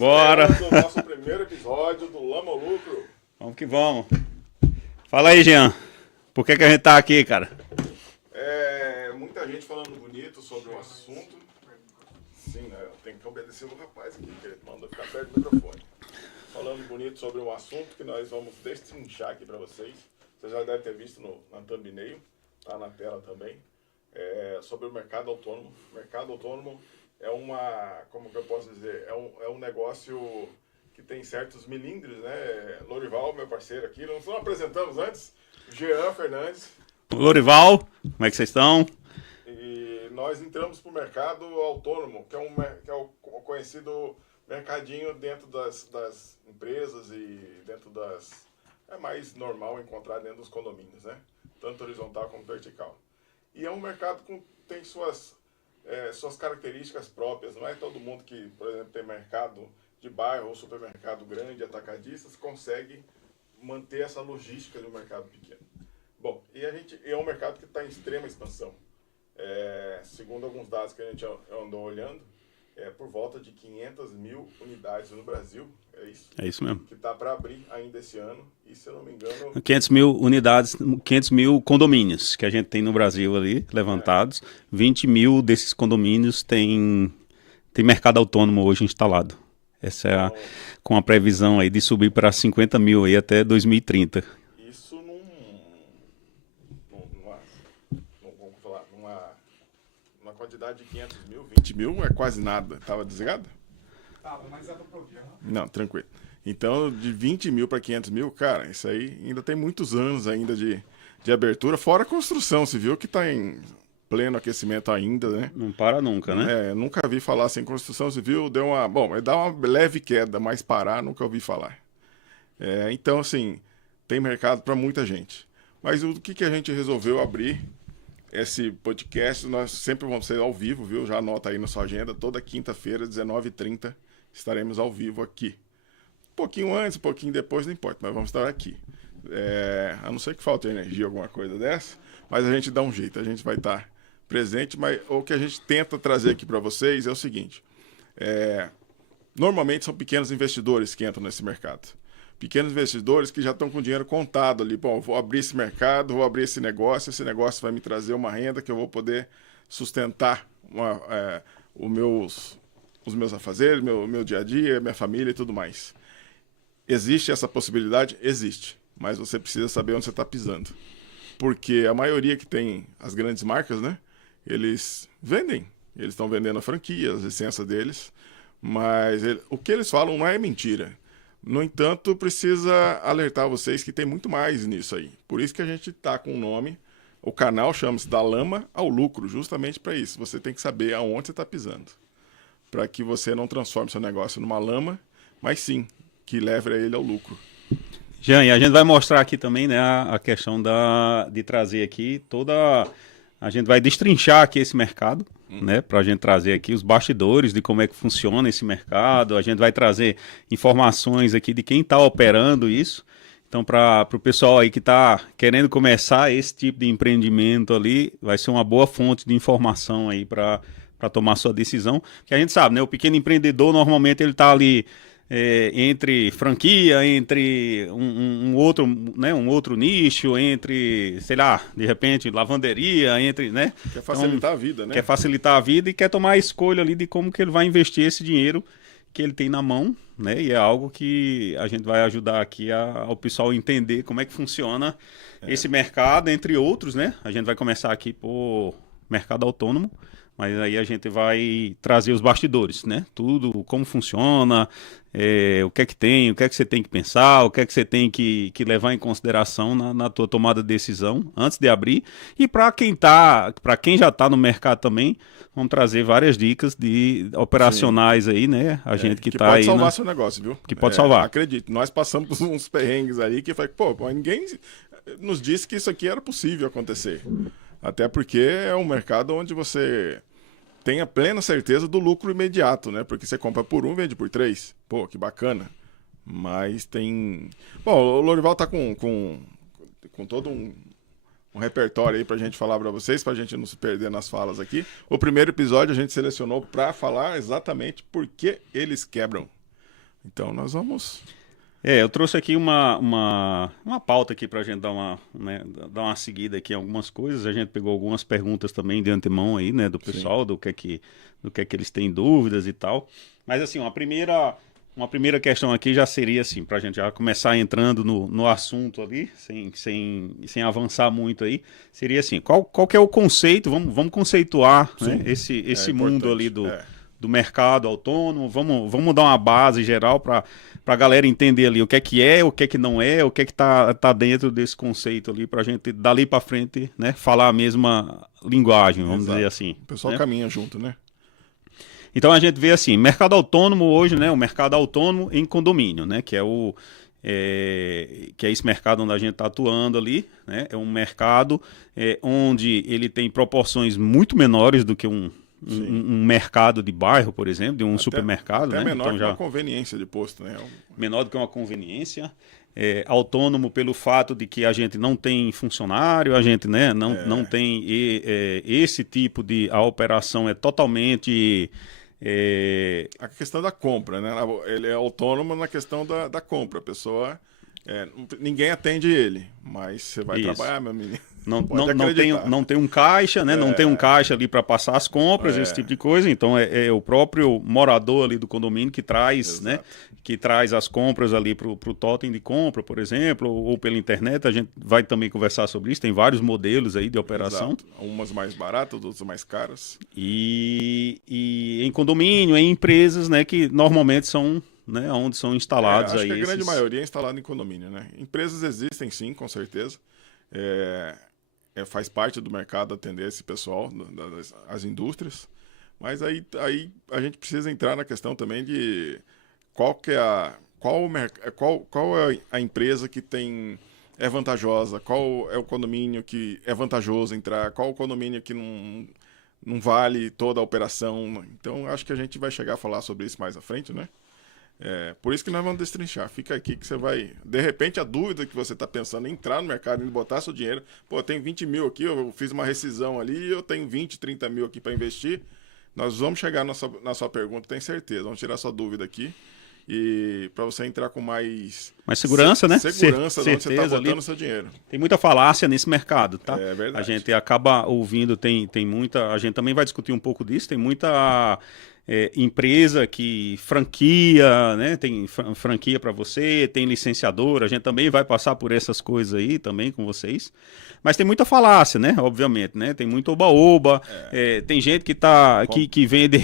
Bora! Do nosso primeiro episódio do Lama ao Lucro. Vamos que vamos. Fala aí, Jean. Por que a gente tá aqui, cara? Muita gente falando bonito sobre o assunto. Sim, né? Tem que obedecer o rapaz aqui, que ele manda ficar perto do microfone. Falando bonito sobre um assunto que nós vamos destrinchar aqui para vocês. Você já deve ter visto na thumbnail, tá na tela também. Sobre o mercado autônomo. O mercado autônomo é como que eu posso dizer, é um negócio que tem certos milindres, né? Lorival, meu parceiro aqui, nós não apresentamos antes, Jean Fernandes. Lorival, como é que vocês estão? E nós entramos para o mercado autônomo, que é o conhecido mercadinho dentro das empresas e dentro é mais normal encontrar dentro dos condomínios, né? Tanto horizontal como vertical. E é um mercado que tem suas características próprias. Não é todo mundo que, por exemplo, tem mercado de bairro ou supermercado grande, atacadistas, consegue manter essa logística do mercado pequeno. Bom, é um mercado que está em extrema expansão. Segundo alguns dados que a gente andou olhando, por volta de 500 mil unidades no Brasil, é isso? É isso mesmo. Que está para abrir ainda esse ano, e se eu não me engano... 500 mil unidades, 500 mil condomínios que a gente tem no Brasil ali, levantados. 20 mil desses condomínios tem mercado autônomo hoje instalado. Essa com a previsão aí de subir para 50 mil aí até 2030. Isso numa quantidade de 500 mil, 20 mil é quase nada. Tava desligado? Tava, mas era pra ouvir. Não, tranquilo. Então, de 20 mil para 500 mil, cara, isso aí ainda tem muitos anos ainda de abertura, fora a construção civil, que está em pleno aquecimento ainda, né? Não para nunca, né? Nunca vi falar assim, construção civil vai dar uma leve queda, mas parar nunca ouvi falar. Então, assim, tem mercado para muita gente. Mas o que a gente resolveu abrir esse podcast? Nós sempre vamos ser ao vivo, viu? Já anota aí na sua agenda, toda quinta-feira, 19h30, estaremos ao vivo aqui. Um pouquinho antes, um pouquinho depois, não importa, mas vamos estar aqui. A não ser que falte energia, alguma coisa dessa, mas a gente dá um jeito, a gente vai estar presente, mas o que a gente tenta trazer aqui para vocês é o seguinte, normalmente são pequenos investidores que entram nesse mercado, pequenos investidores que já estão com dinheiro contado ali, bom, vou abrir esse mercado, vou abrir esse negócio vai me trazer uma renda que eu vou poder sustentar os meus afazeres, meu dia a dia, minha família e tudo mais. Existe essa possibilidade? Existe, mas você precisa saber onde você está pisando, porque a maioria que tem as grandes marcas, né? Eles estão vendendo a franquia, as licenças deles, mas o que eles falam não é mentira. No entanto, precisa alertar vocês que tem muito mais nisso aí. Por isso que a gente está com o nome, o canal chama-se Da Lama ao Lucro, justamente para isso. Você tem que saber aonde você está pisando, para que você não transforme seu negócio numa lama, mas sim, que leve ele ao lucro. Jean, e a gente vai mostrar aqui também, né, a questão de trazer aqui a gente vai destrinchar aqui esse mercado, né, para a gente trazer aqui os bastidores de como é que funciona esse mercado, a gente vai trazer informações aqui de quem está operando isso. Então, para o pessoal aí que está querendo começar esse tipo de empreendimento ali, vai ser uma boa fonte de informação aí para tomar sua decisão. Porque a gente sabe, né, o pequeno empreendedor normalmente ele está ali entre franquia, entre um outro nicho, entre, sei lá, de repente, lavanderia, né? Quer facilitar a vida, né? Quer facilitar a vida e quer tomar a escolha ali de como que ele vai investir esse dinheiro que ele tem na mão, né? E é algo que a gente vai ajudar aqui ao pessoal entender como é que funciona esse mercado, entre outros, né? A gente vai começar aqui por mercado autônomo, mas aí a gente vai trazer os bastidores, né? Tudo, como funciona, o que é que tem, o que é que você tem que pensar, o que é que você tem que levar em consideração na tua tomada de decisão antes de abrir. E para quem já está no mercado também, vamos trazer várias dicas operacionais aí, né? A gente que está aí. Que pode salvar seu negócio, viu? Que pode salvar. Acredito, nós passamos por uns perrengues aí que foi, ninguém nos disse que isso aqui era possível acontecer. Até porque é um mercado onde você tem a plena certeza do lucro imediato, né? Porque você compra por 1, vende por 3. Pô, que bacana. Mas tem... Bom, o Lorival tá com todo um repertório aí pra gente falar pra vocês, pra gente não se perder nas falas aqui. O primeiro episódio a gente selecionou pra falar exatamente por que eles quebram. Então nós vamos... Eu trouxe aqui uma pauta aqui para a gente dar dar uma seguida aqui em algumas coisas. A gente pegou algumas perguntas também de antemão aí, né, do pessoal, do que é que eles têm dúvidas e tal. Mas assim, uma primeira questão aqui já seria assim, para a gente já começar entrando no assunto ali, sem avançar muito aí, seria assim, qual que é o conceito, vamos conceituar, né, esse mundo ali do mercado autônomo, vamos dar uma base geral para a galera entender ali o que é que não é, o que tá dentro desse conceito ali, para a gente dali para frente, né, falar a mesma linguagem, vamos dizer assim. O pessoal né? caminha junto, né? Então a gente vê assim, mercado autônomo hoje, né, o mercado autônomo em condomínio, né, que é esse mercado onde a gente está atuando ali, né, é um mercado onde ele tem proporções muito menores do que um mercado de bairro, por exemplo, de um supermercado, até né? menor Então, que uma conveniência de posto, né? Menor do que uma conveniência. Autônomo pelo fato de que a gente não tem funcionário, a gente, né, não tem esse tipo de... A operação é totalmente... A questão da compra, né? Ele é autônomo na questão da compra. A pessoa... ninguém atende ele, mas você vai trabalhar, meu menino. Não tem um caixa, né? Não tem um caixa ali para passar as compras, esse tipo de coisa. Então é o próprio morador ali do condomínio que traz, né? Que traz as compras ali para o totem de compra, por exemplo, ou pela internet. A gente vai também conversar sobre isso. Tem vários modelos aí de operação. Exato. Umas mais baratas, outras mais caras. E em condomínio, em empresas, né? Que normalmente são... né, onde são instalados acho aí que a grande maioria é instalada em condomínio, né? Empresas existem sim, com certeza. Faz parte do mercado atender esse pessoal, as indústrias. Mas aí a gente precisa entrar na questão também de qual é a empresa que é vantajosa, qual é o condomínio que é vantajoso entrar, qual o condomínio que não vale toda a operação. Então acho que a gente vai chegar a falar sobre isso mais à frente, né? Por isso que nós vamos destrinchar. Fica aqui que você vai... De repente, a dúvida que você está pensando em entrar no mercado, em botar seu dinheiro... Pô, eu tenho 20 mil aqui, eu fiz uma rescisão ali, eu tenho 20, 30 mil aqui para investir. Nós vamos chegar na sua pergunta, tenho certeza. Vamos tirar sua dúvida aqui. E para você entrar com mais segurança, né? Segurança de onde você está botando o seu dinheiro. Tem muita falácia nesse mercado, tá? É verdade. A gente acaba ouvindo, tem muita... A gente também vai discutir um pouco disso, tem muita... empresa que franquia, né? Tem franquia para você, tem licenciadora, a gente também vai passar por essas coisas aí também com vocês. Mas tem muita falácia, né? Obviamente, né? Tem muito oba-oba, tem gente que vende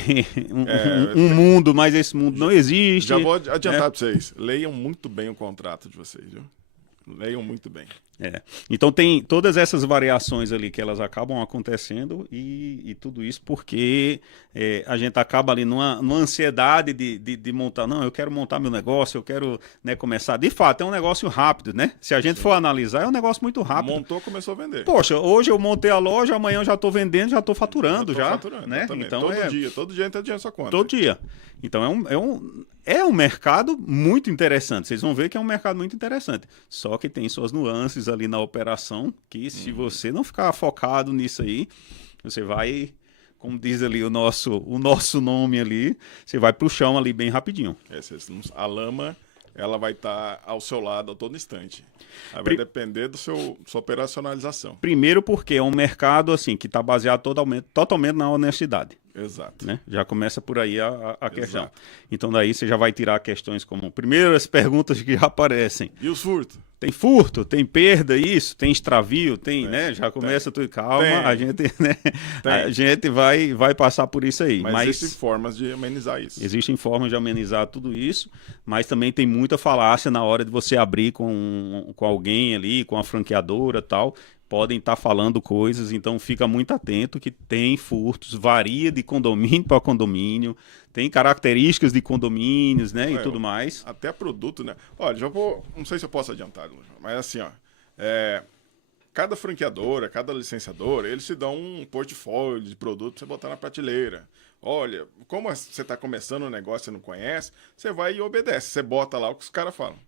um mundo, mas esse mundo não existe. Já vou adiantar para vocês, leiam muito bem o contrato de vocês, viu? Leiam muito bem. Então tem todas essas variações ali que elas acabam acontecendo e tudo isso porque a gente acaba ali numa ansiedade de montar, não, eu quero montar meu negócio, eu quero, né, começar. De fato, é um negócio rápido, né? Se a gente for analisar, é um negócio muito rápido. Montou, começou a vender. Poxa, hoje eu montei a loja, amanhã eu já estou vendendo, já estou faturando, né? Então, todo dia entra dinheiro na sua conta. Todo dia. Então é um mercado muito interessante. Vocês vão ver que é um mercado muito interessante. Só que tem suas nuances ali na operação, que se você não ficar focado nisso aí, você vai, como diz ali o nosso nome ali, você vai pro chão ali bem rapidinho. A lama, ela vai estar ao seu lado a todo instante. Aí vai depender da sua operacionalização. Primeiro porque é um mercado assim que está baseado totalmente na honestidade. Exato. Né? Já começa por aí a questão. Exato. Então daí você já vai tirar questões como primeiras perguntas que já aparecem. E os furtos? Tem furto, tem perda, isso, tem extravio, né? Já começa tudo. Calma, a gente, né? A gente vai passar por isso aí. Mas existem formas de amenizar isso. Existem formas de amenizar tudo isso, mas também tem muita falácia na hora de você abrir com alguém ali, com a franqueadora e tal. Podem estar falando coisas, então fica muito atento que tem furtos, varia de condomínio para condomínio, tem características de condomínios, né, e tudo mais. Até produto, né? Olha, não sei se eu posso adiantar, mas assim, ó, cada franqueadora, cada licenciadora, eles te dão um portfólio de produto para você botar na prateleira. Olha, como você está começando um negócio e você não conhece, você vai e obedece, você bota lá o que os caras falam.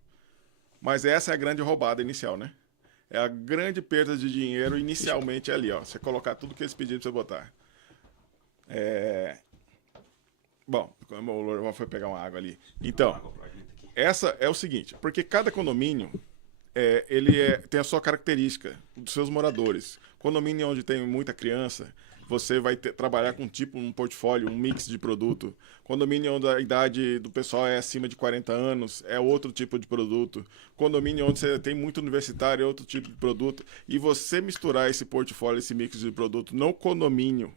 Mas essa é a grande roubada inicial, né? É a grande perda de dinheiro inicialmente ali, ó. Você colocar tudo que eles pediram pra você botar. Bom, como o Lourdes foi pegar uma água ali. Então, essa é o seguinte, porque cada condomínio tem a sua característica dos seus moradores. Condomínio onde tem muita criança, você vai trabalhar com um portfólio, um mix de produto. Condomínio onde a idade do pessoal é acima de 40 anos, é outro tipo de produto. Condomínio onde você tem muito universitário, é outro tipo de produto. E você misturar esse portfólio, esse mix de produto no condomínio,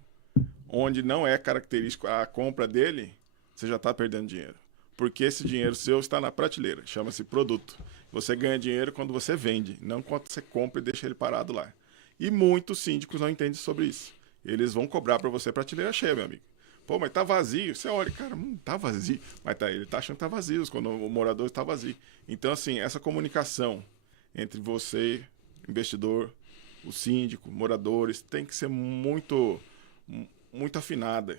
onde não é característico a compra dele, você já está perdendo dinheiro. Porque esse dinheiro seu está na prateleira, chama-se produto. Você ganha dinheiro quando você vende, não quando você compra e deixa ele parado lá. E muitos síndicos não entendem sobre isso. Eles vão cobrar para você prateleira cheia, meu amigo. Pô, mas tá vazio. Você olha, cara, tá vazio. Mas ele tá achando que tá vazio, quando o morador está vazio. Então, assim, essa comunicação entre você, investidor, o síndico, moradores, tem que ser muito afinada.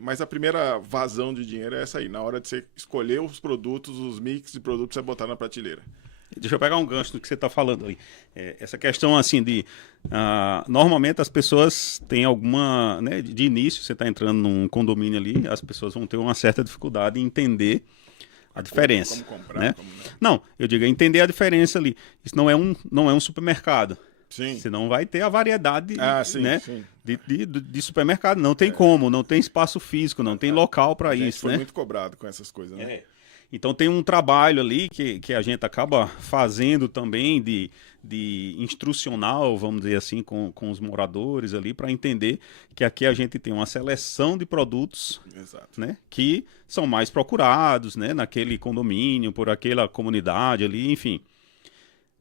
Mas a primeira vazão de dinheiro é essa aí, na hora de você escolher os produtos, os mix de produtos, você botar na prateleira. Deixa eu pegar um gancho do que você está falando aí. Essa questão assim normalmente as pessoas têm alguma, né, de início você está entrando num condomínio ali, as pessoas vão ter uma certa dificuldade em entender a diferença. Como comprar, né? como... Não, eu digo entender a diferença ali. Isso não é um supermercado. Sim. Você não vai ter a variedade sim, né, sim. De supermercado. Não tem como, não tem espaço físico, não tem local para isso. Foi né? muito cobrado com essas coisas, né? Então tem um trabalho ali que a gente acaba fazendo também de instrucional, vamos dizer assim, com os moradores ali, para entender que aqui a gente tem uma seleção de produtos, Exato. né, que são mais procurados, né, naquele condomínio, por aquela comunidade ali, enfim.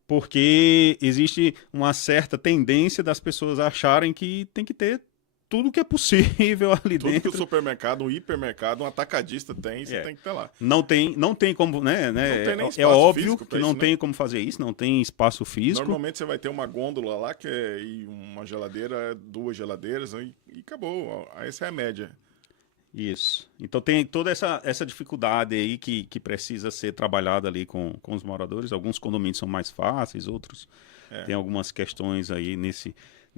Porque existe uma certa tendência das pessoas acharem que tem que ter tudo que é possível ali tudo dentro. Tudo que o supermercado, um hipermercado, um atacadista tem, você tem que ter lá. Não tem como, né? Não tem nem é óbvio que isso, não né? tem como fazer isso, não tem espaço físico. Normalmente você vai ter uma gôndola lá, e uma geladeira, 2 geladeiras, e acabou. Essa é a média. Isso. Então tem toda essa dificuldade aí que precisa ser trabalhada ali com os moradores. Alguns condomínios são mais fáceis, outros tem algumas questões aí nesse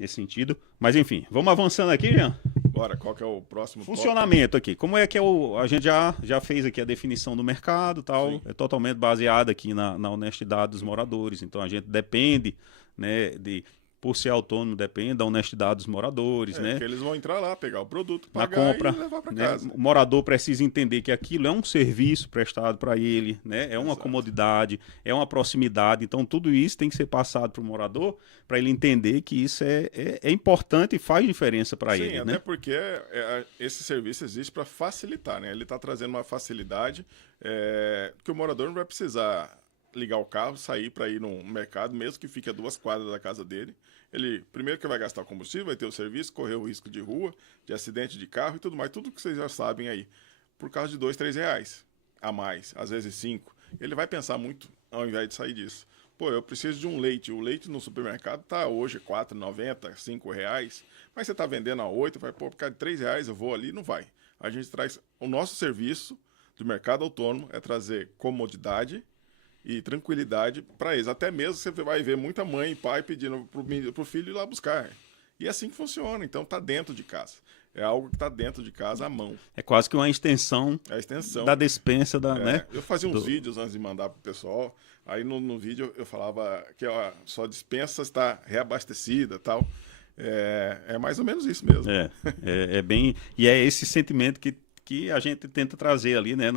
sentido. Mas enfim, vamos avançando aqui, Jean? Bora, qual que é o próximo funcionamento aqui? Como é que a gente já fez aqui a definição do mercado, tal? Sim. É totalmente baseado aqui na honestidade dos moradores. Então a gente depende, né, por ser autônomo, depende da honestidade dos moradores, né? Que eles vão entrar lá, pegar o produto, pagar na compra, e levar para casa. O morador precisa entender que aquilo é um serviço prestado para ele, né? É uma comodidade, é uma proximidade. Então tudo isso tem que ser passado para o morador, para ele entender que isso é importante e faz diferença para ele. Sim, até porque esse serviço existe para facilitar, né? Ele está trazendo uma facilidade que o morador não vai precisar ligar o carro, sair para ir no mercado, mesmo que fique a 2 quadras da casa dele. Ele, primeiro que vai gastar combustível, vai ter o serviço, correr o risco de rua, de acidente de carro e tudo mais, tudo que vocês já sabem aí, por causa de R$2, R$3 a mais, às vezes 5. Ele vai pensar muito ao invés de sair disso. Pô, eu preciso de um leite. O leite no supermercado tá hoje R$4,90, R$5, mas você tá vendendo a 8, vai, pô, por causa de R$3 eu vou ali, não vai. A gente traz, o nosso serviço do mercado autônomo é trazer comodidade e tranquilidade para eles. Até mesmo você vai ver muita mãe e pai pedindo pro filho ir lá buscar. E é assim que funciona. Então tá dentro de casa. É algo que tá dentro de casa à mão. É quase que uma extensão, da despensa né? Eu fazia uns vídeos antes de mandar pro pessoal. Aí no vídeo eu falava que sua dispensa está reabastecida e tal. É mais ou menos isso mesmo. É bem... E é esse sentimento que a gente tenta trazer ali, né?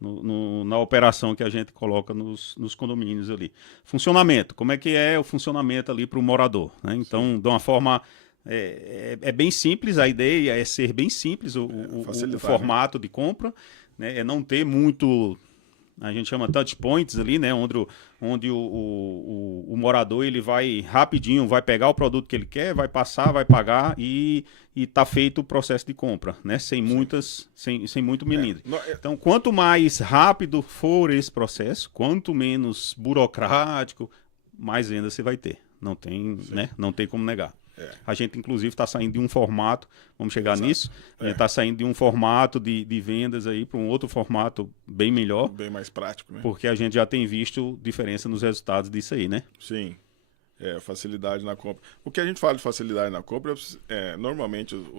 Na operação que a gente coloca nos condomínios ali. Funcionamento, como é que é o funcionamento ali para o morador, né? Então, de uma forma, é bem simples, a ideia é ser bem simples o formato, né, de compra, né? É não ter muito, a gente chama touch points ali, né? Onde o morador ele vai rapidinho, vai pegar o produto que ele quer, vai passar, vai pagar e tá feito o processo de compra, né? Sem muito milímetro. Então, quanto mais rápido for esse processo, quanto menos burocrático, mais venda você vai ter. Não tem, né? Não tem como negar. A gente, inclusive, está saindo de um formato, vamos chegar nisso, a gente está saindo de um formato de vendas aí para um outro formato bem melhor. Bem mais prático, né? Porque a gente já tem visto diferença nos resultados disso aí, né? Sim. Facilidade na compra. O que a gente fala de facilidade na compra os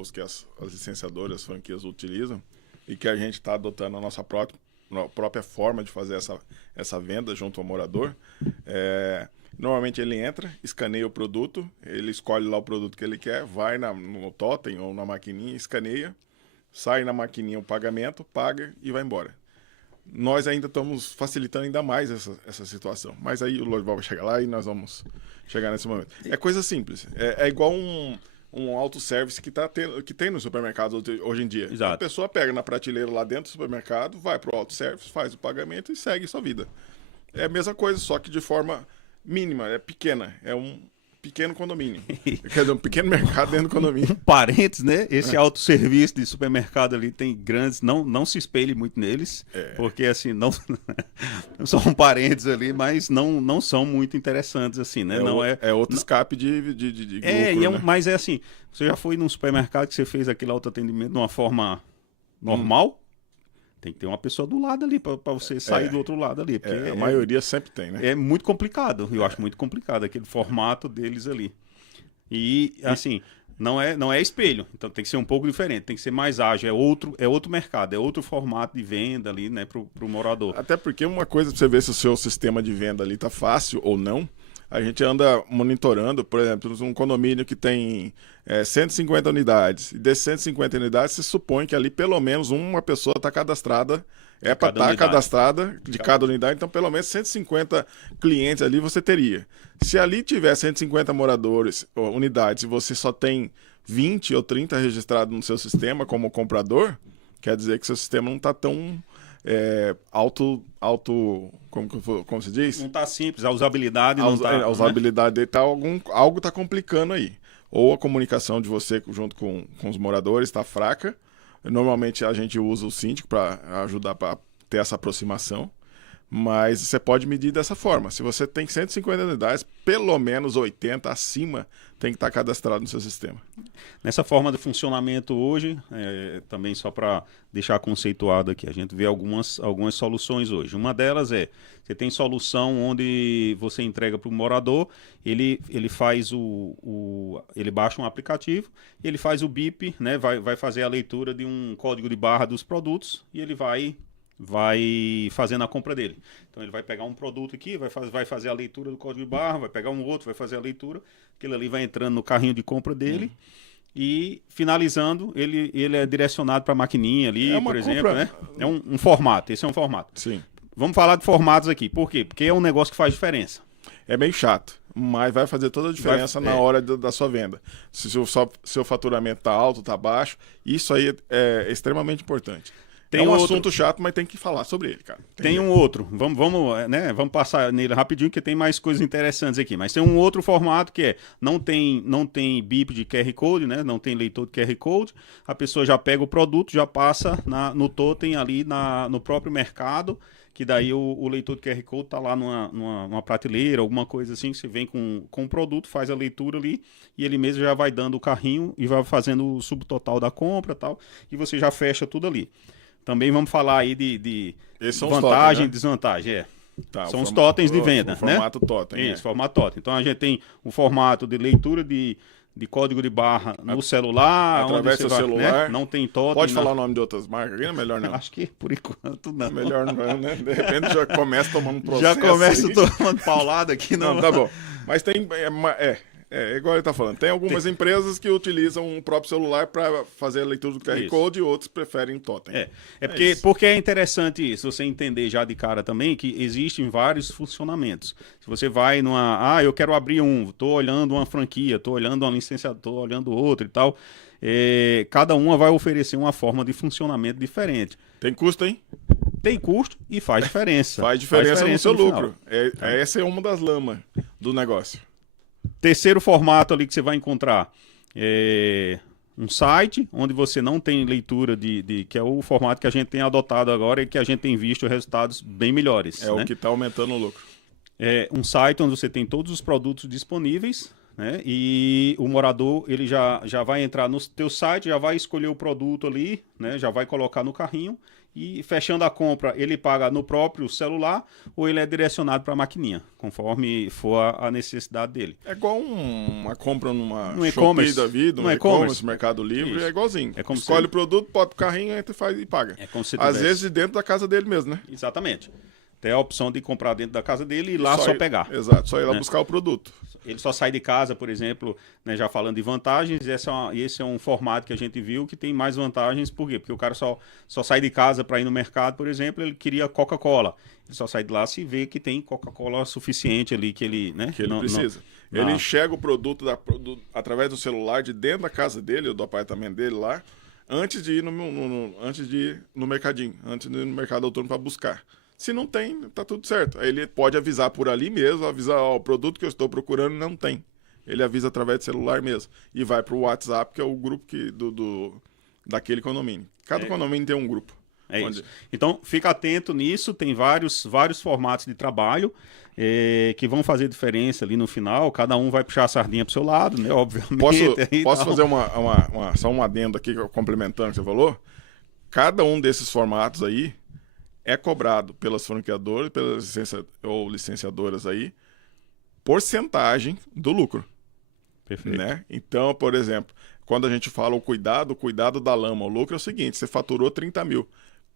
que as licenciadoras, as franquias utilizam e que a gente está adotando a nossa própria forma de fazer essa venda junto ao morador. Normalmente ele entra, escaneia o produto, ele escolhe lá o produto que ele quer, vai no totem ou na maquininha, escaneia, sai na maquininha o pagamento, paga e vai embora. Nós ainda estamos facilitando ainda mais essa situação. Mas aí o Lorival vai chegar lá e nós vamos chegar nesse momento. É coisa simples. É igual um autosservice que tem no supermercado hoje em dia. Exato. A pessoa pega na prateleira lá dentro do supermercado, vai para o autosservice, faz o pagamento e segue sua vida. É a mesma coisa, só que de forma mínima, é pequena. É um pequeno condomínio. Quer dizer, um pequeno mercado dentro do condomínio. Parentes, né? Esse autosserviço de supermercado ali tem grandes, não se espelhe muito neles, porque assim, não são parentes ali, mas não são muito interessantes assim, né? É outro escape de lucro, né? Mas é assim, você já foi num supermercado que você fez aquele autoatendimento de uma forma normal? Tem que ter uma pessoa do lado ali para você sair do outro lado ali. Porque a maioria sempre tem, né? É muito complicado. Eu acho muito complicado aquele formato deles ali. E, assim, não é espelho. Então tem que ser um pouco diferente. Tem que ser mais ágil. É outro mercado. É outro formato de venda ali, né, pro morador. Até porque uma coisa para você ver se o seu sistema de venda ali tá fácil ou não, a gente anda monitorando, por exemplo, um condomínio que tem 150 unidades. E desses 150 unidades, se supõe que ali pelo menos uma pessoa está cadastrada, para estar cadastrada de cada unidade, então pelo menos 150 clientes ali você teria. Se ali tiver 150 moradores, ou unidades, e você só tem 20 ou 30 registrados no seu sistema como comprador, quer dizer que seu sistema não está tão como se diz? Não está simples, a usabilidade não está... A usabilidade dele tá, algo está complicando aí. Ou a comunicação de você junto com os moradores está fraca. Normalmente a gente usa o síndico para ajudar para ter essa aproximação. Mas você pode medir dessa forma. Se você tem 150 unidades, pelo menos 80 acima tem que estar cadastrado no seu sistema. Nessa forma de funcionamento hoje, também só para deixar conceituado aqui, a gente vê algumas soluções hoje. Uma delas você tem solução onde você entrega para o morador, ele faz ele baixa um aplicativo, ele faz o BIP, né, vai fazer a leitura de um código de barra dos produtos e ele vai fazendo a compra dele. Então ele vai pegar um produto aqui, vai fazer a leitura do código de barra, vai pegar um outro, vai fazer a leitura, aquele ali vai entrando no carrinho de compra dele e finalizando, ele é direcionado para a maquininha ali, por exemplo, né? É um formato, esse é um formato. Sim. Vamos falar de formatos aqui, por quê? Porque é um negócio que faz diferença. É meio chato, mas vai fazer toda a diferença na hora da sua venda. Se o seu faturamento está alto, está baixo, isso aí é extremamente importante. Tem assunto chato, mas tem que falar sobre ele, cara. Tem um outro. Vamos passar nele rapidinho, que tem mais coisas interessantes aqui. Mas tem um outro formato que não tem bip de QR Code, né? Não tem leitor de QR Code. A pessoa já pega o produto, já passa no totem ali no próprio mercado, que daí o leitor de QR Code está lá numa prateleira, alguma coisa assim, que você vem com o produto, faz a leitura ali, e ele mesmo já vai dando o carrinho e vai fazendo o subtotal da compra e tal, e você já fecha tudo ali. Também vamos falar aí de vantagem e desvantagem. São os totens de venda, né? Formato totem. Isso, formato totem. Então a gente tem o formato de leitura de código de barra no celular. Através do celular. Né? Não tem totem. Pode falar o nome de outras marcas aqui? É melhor não. Acho que por enquanto não. Melhor não, né? De repente já começa tomando processo. Já começa tomando paulada aqui. Não, tá bom. Mas tem... igual ele está falando. Tem algumas empresas que utilizam o próprio celular para fazer a leitura do QR Code e outros preferem o totem. Porque é interessante isso, você entender já de cara também que existem vários funcionamentos. Se você vai eu quero abrir estou olhando uma franquia, estou olhando uma licenciatura, estou olhando outra e tal, cada uma vai oferecer uma forma de funcionamento diferente. Tem custo, hein? Tem custo e faz diferença. Faz diferença no seu lucro. Essa é uma das lamas do negócio. Terceiro formato ali que você vai encontrar um site onde você não tem leitura que é o formato que a gente tem adotado agora e que a gente tem visto resultados bem melhores. O que está aumentando o lucro. Um site onde você tem todos os produtos disponíveis, né? E o morador ele já vai entrar no teu site, já vai escolher o produto ali, né? Já vai colocar no carrinho e fechando a compra, ele paga no próprio celular ou ele é direcionado para a maquininha, conforme for a necessidade dele. É igual uma compra numa No Shopee e-commerce. da vida, No um e-commerce. e-commerce, Mercado Livre, Isso. é igualzinho. É como Escolhe se- o produto, bota o carrinho, entra e faz e paga. É como se Às tivesse- vezes dentro da casa dele mesmo, né? Exatamente. Tem a opção de comprar dentro da casa dele e lá só ir- pegar. Exato, só ir lá Né? buscar o produto. Ele só sai de casa, por exemplo, né, já falando de vantagens, esse é um formato que a gente viu que tem mais vantagens, por quê? Porque o cara só sai de casa para ir no mercado, por exemplo, ele queria Coca-Cola. Ele só sai de lá se vê que tem Coca-Cola suficiente ali que ele, né? Que ele precisa. não- Ele enxerga o produto através do celular de dentro da casa dele, ou do apartamento dele lá, antes de ir antes de ir no mercadinho, antes de ir no mercado autônomo para buscar. Se não tem, tá tudo certo. Aí ele pode avisar por ali mesmo, avisar, ó, o produto que eu estou procurando não tem. Ele avisa através do celular mesmo. E vai para o WhatsApp, que é o grupo daquele condomínio. Cada condomínio tem um grupo. É onde- isso. Então, fica atento nisso, tem vários formatos de trabalho que vão fazer diferença ali no final, cada um vai puxar a sardinha pro seu lado, né, obviamente. Posso Então, fazer só um adendo aqui, complementando o que você falou? Cada um desses formatos aí é cobrado pelas franqueadoras, pelas licenciadoras aí, porcentagem do lucro. Perfeito. Né? Então, por exemplo, quando a gente fala o cuidado da lama, o lucro é o seguinte, você faturou 30 mil.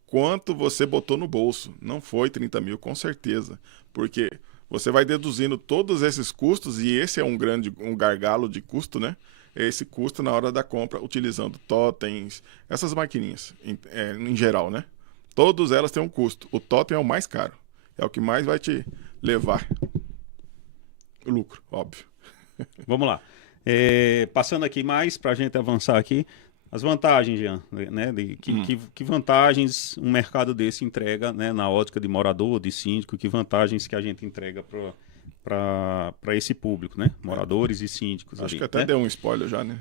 Quanto você botou no bolso? Não foi 30 mil, com certeza. Porque você vai deduzindo todos esses custos, e esse é um gargalo de custo, né? Esse custo na hora da compra, utilizando totens, essas maquininhas, em geral, né? Todas elas têm um custo. O totem é o mais caro. É o que mais vai te levar. O lucro, óbvio. Vamos lá. Passando aqui mais para a gente avançar aqui, as vantagens, Jean, né? Que vantagens um mercado desse entrega, né, na ótica de morador, de síndico, que vantagens que a gente entrega para esse público, né? Moradores e síndicos. Acho ali, que até né? deu um spoiler já, né?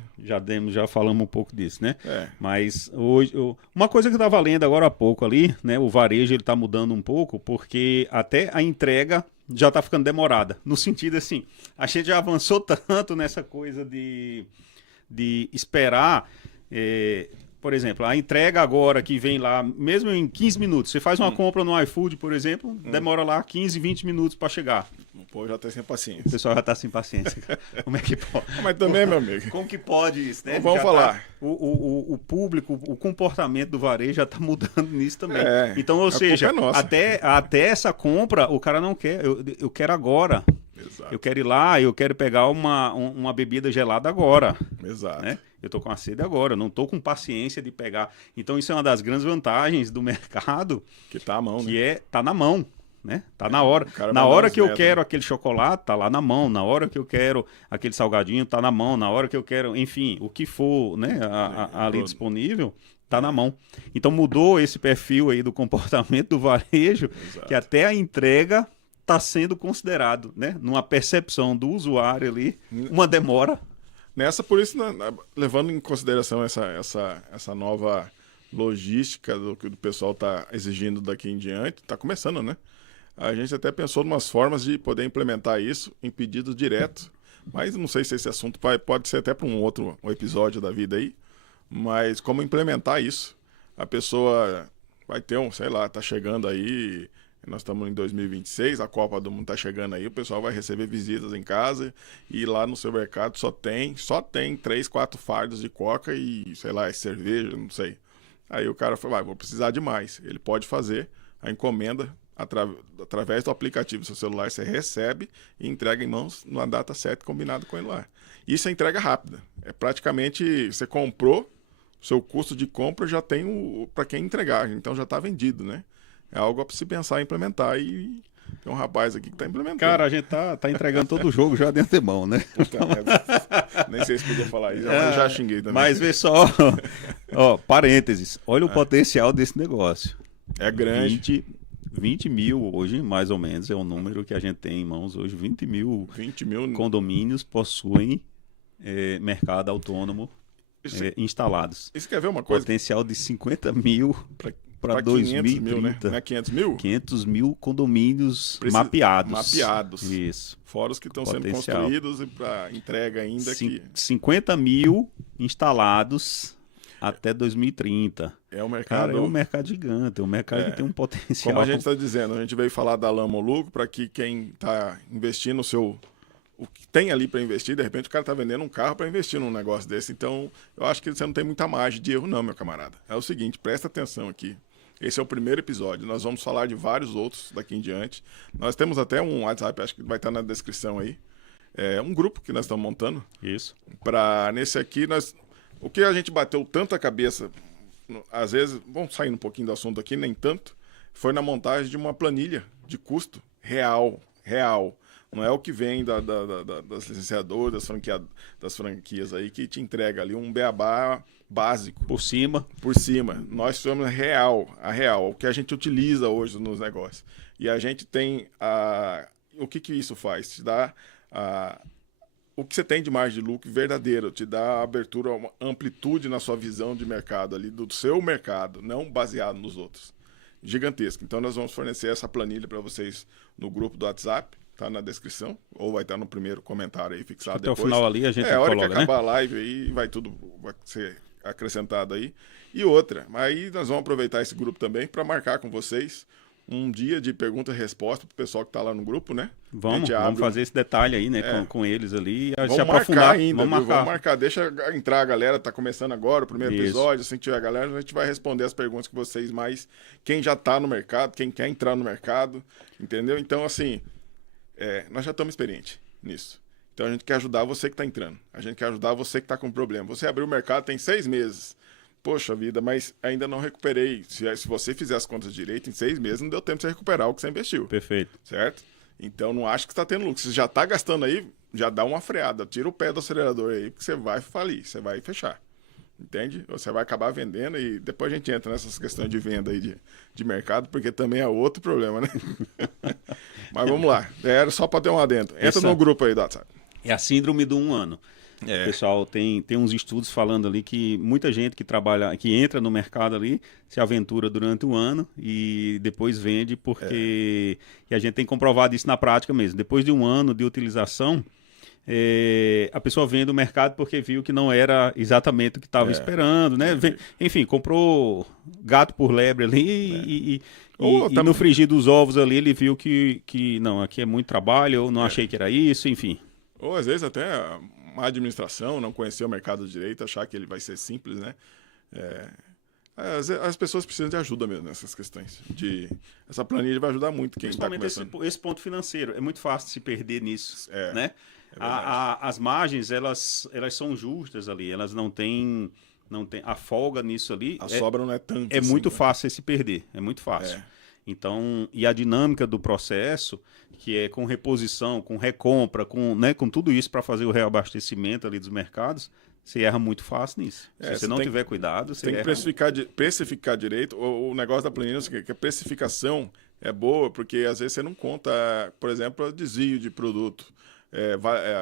Já falamos um pouco disso, né? É. Mas hoje, uma coisa que eu estava lendo agora há pouco ali, né? O varejo ele está mudando um pouco, porque até a entrega já está ficando demorada. No sentido assim, a gente já avançou tanto nessa coisa de esperar. Por exemplo, a entrega agora que vem lá, mesmo em 15 minutos, você faz uma compra no iFood, por exemplo, demora lá 15, 20 minutos para chegar. O povo já tá sem O paciência. pessoal já está sem paciência. Como é que pode? Mas também, meu amigo. Como que pode isso, né? Vamos Já falar. tá- o público, o comportamento do varejo já está mudando nisso também. É, Então, ou a seja, culpa é nossa. até essa compra, o cara não quer. Eu quero agora. Exato. Eu quero ir lá, eu quero pegar uma bebida gelada agora. Exato. Né? Eu tô com a sede agora, eu não tô com paciência de pegar. Então, isso é uma das grandes vantagens do mercado, Que tá à mão, que né? tá na mão. Né? Tá na hora. o cara Na vai dar hora uns que eu metros, quero né? aquele chocolate, tá lá na mão. Na hora que eu quero aquele salgadinho, tá na mão. Na hora que eu quero, enfim, o que for, né, ali todo. disponível, tá na mão. Então mudou esse perfil aí do comportamento do varejo, Exato. que até a entrega tá sendo considerado, né, numa percepção do usuário ali, uma demora. Por isso, levando em consideração essa nova logística do que o pessoal está exigindo daqui em diante, está começando, né? A gente até pensou em umas formas de poder implementar isso em pedidos diretos, mas não sei se esse assunto pode ser até para um episódio da vida aí, mas como implementar isso? A pessoa vai ter sei lá, tá chegando aí, nós estamos em 2026, a Copa do Mundo tá chegando aí, o pessoal vai receber visitas em casa e lá no seu mercado só tem 3, 4 fardos de coca e, sei lá, cerveja, não sei. Aí o cara fala, vou precisar de mais. Ele pode fazer a encomenda através do aplicativo do seu celular, você recebe e entrega em mãos na data certa combinado com ele lá. Isso é entrega rápida. É praticamente, você comprou, seu custo de compra já tem para quem entregar, então já está vendido, né? É algo para se pensar em implementar e tem um rapaz aqui que está implementando. Cara, a gente tá entregando todo o jogo já de antemão, né? Puta merda. Nem sei se podia falar isso, mas já xinguei também. Mas vê só, ó, parênteses, olha o potencial desse negócio. É grande. 20 mil hoje, mais ou menos, é o número que a gente tem em mãos hoje. 20 mil 20 mil. condomínios possuem mercado autônomo instalados. Isso quer ver uma coisa? Potencial de 50 mil para 500 mil, né? 2030. Não é 500 mil? 500 mil condomínios mapeados. Mapeados. Isso. Fora os que estão sendo Potencial. construídos e para entrega ainda aqui. 50 mil instalados até 2030. É um mercado... Cara, é um mercado gigante, é um mercado que tem um potencial. Como a gente está dizendo, a gente veio falar da lama ao lucro para que quem está investindo o que tem ali para investir, de repente o cara está vendendo um carro para investir num negócio desse. Então, eu acho que você não tem muita margem de erro não, meu camarada. É o seguinte, presta atenção aqui. Esse é o primeiro episódio. Nós vamos falar de vários outros daqui em diante. Nós temos até um WhatsApp, acho que vai estar na descrição aí. É um grupo que nós estamos montando. Isso. Nesse aqui, o que a gente bateu tanto a cabeça, às vezes, vamos saindo um pouquinho do assunto aqui, nem tanto, foi na montagem de uma planilha de custo real. Não é o que vem das licenciadoras, das franquias aí, que te entrega ali um beabá básico. Por cima. Nós somos a real, o que a gente utiliza hoje nos negócios. E a gente tem o que isso faz? Te dá o que você tem de margem de lucro verdadeiro, te dá abertura, uma amplitude na sua visão de mercado ali, do seu mercado, não baseado nos outros. Gigantesco. Então nós vamos fornecer essa planilha para vocês no grupo do WhatsApp, tá na descrição, ou vai estar no primeiro comentário aí fixado até depois. o final ali a gente a hora coloca, que acabar a live aí, vai ser acrescentado aí. E outra, aí nós vamos aproveitar esse grupo também para marcar com vocês um dia de pergunta e resposta pro pessoal que tá lá no grupo, né? Vamos fazer esse detalhe aí, né, com eles ali. Vamos se aprofundar marcar ainda, vamos marcar. Deixa entrar a galera, tá começando agora o primeiro Isso. episódio, assim que tiver a galera, a gente vai responder as perguntas que vocês mais, quem já tá no mercado, quem quer entrar no mercado, entendeu? Então, assim, nós já estamos experientes nisso. Então a gente quer ajudar você que tá entrando, a gente quer ajudar você que tá com problema. Você abriu o mercado tem 6 meses. Poxa vida, mas ainda não recuperei. Se você fizer as contas direito, em 6 meses não deu tempo de você recuperar o que você investiu. Perfeito. Certo? Então não acho que você está tendo lucro. Se já está gastando aí, já dá uma freada. Tira o pé do acelerador aí, porque você vai falir, você vai fechar. Entende? Você vai acabar vendendo e depois a gente entra nessas questões de venda aí de mercado, porque também é outro problema, né? Mas vamos lá. Era só para ter um adendo. Entra no grupo aí do WhatsApp. É a síndrome do 1 ano. O pessoal tem uns estudos falando ali que muita gente que entra no mercado ali se aventura durante um ano e depois vende porque e a gente tem comprovado isso na prática mesmo. Depois de um ano de utilização, a pessoa vende o mercado porque viu que não era exatamente o que estava esperando, né? Enfim, comprou gato por lebre ali e no frigir dos ovos ali ele viu que não, aqui é muito trabalho, eu não achei que era isso, enfim. Ou às vezes até uma administração, não conhecer o mercado direito, achar que ele vai ser simples, né? As pessoas precisam de ajuda mesmo nessas questões. Essa planilha vai ajudar muito quem está começando. Principalmente esse ponto financeiro. É muito fácil se perder nisso, né? As margens, elas são justas ali. Elas não têm a folga nisso ali. A sobra não é tanto. É assim, muito né? fácil se perder. É muito fácil. Então, e a dinâmica do processo, que é com reposição, com recompra, com tudo isso para fazer o reabastecimento ali dos mercados, você erra muito fácil nisso. Se você não tiver cuidado, você tem erra. que precificar direito. O negócio da planilha é o seguinte, que a precificação é boa, porque às vezes você não conta, por exemplo, o desvio de produto,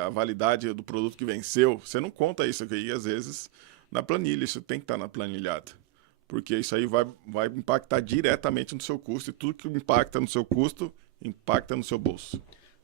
a validade do produto que venceu. Você não conta isso aqui, às vezes, na planilha. Isso tem que estar na planilhada. Porque isso aí vai impactar diretamente no seu custo. E tudo que impacta no seu custo, impacta no seu bolso.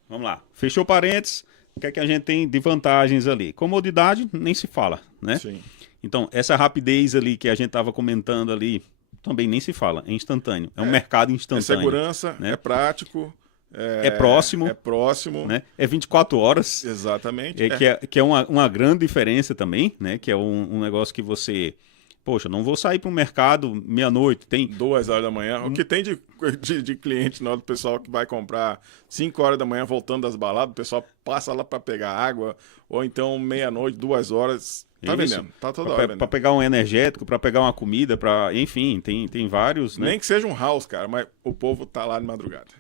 Vamos lá. Fechou parênteses. O que é que a gente tem de vantagens ali? Comodidade, nem se fala, né? Sim. Então, essa rapidez ali que a gente estava comentando ali, também nem se fala. É instantâneo. É um mercado instantâneo. É segurança, né? É prático. É próximo. É próximo. Né? É 24 horas. Exatamente. Que é uma grande diferença também, né? Que é um negócio que você... Poxa, não vou sair para o mercado meia-noite, tem... 2 horas da manhã. O que tem de cliente, do pessoal que vai comprar 5 horas da manhã voltando das baladas, o pessoal passa lá para pegar água, ou então meia-noite, 2 horas, tá vendendo, tá toda hora vendendo. Para pegar um energético, para pegar uma comida, enfim, tem vários, né? Nem que seja um house, cara, mas o povo tá lá de madrugada.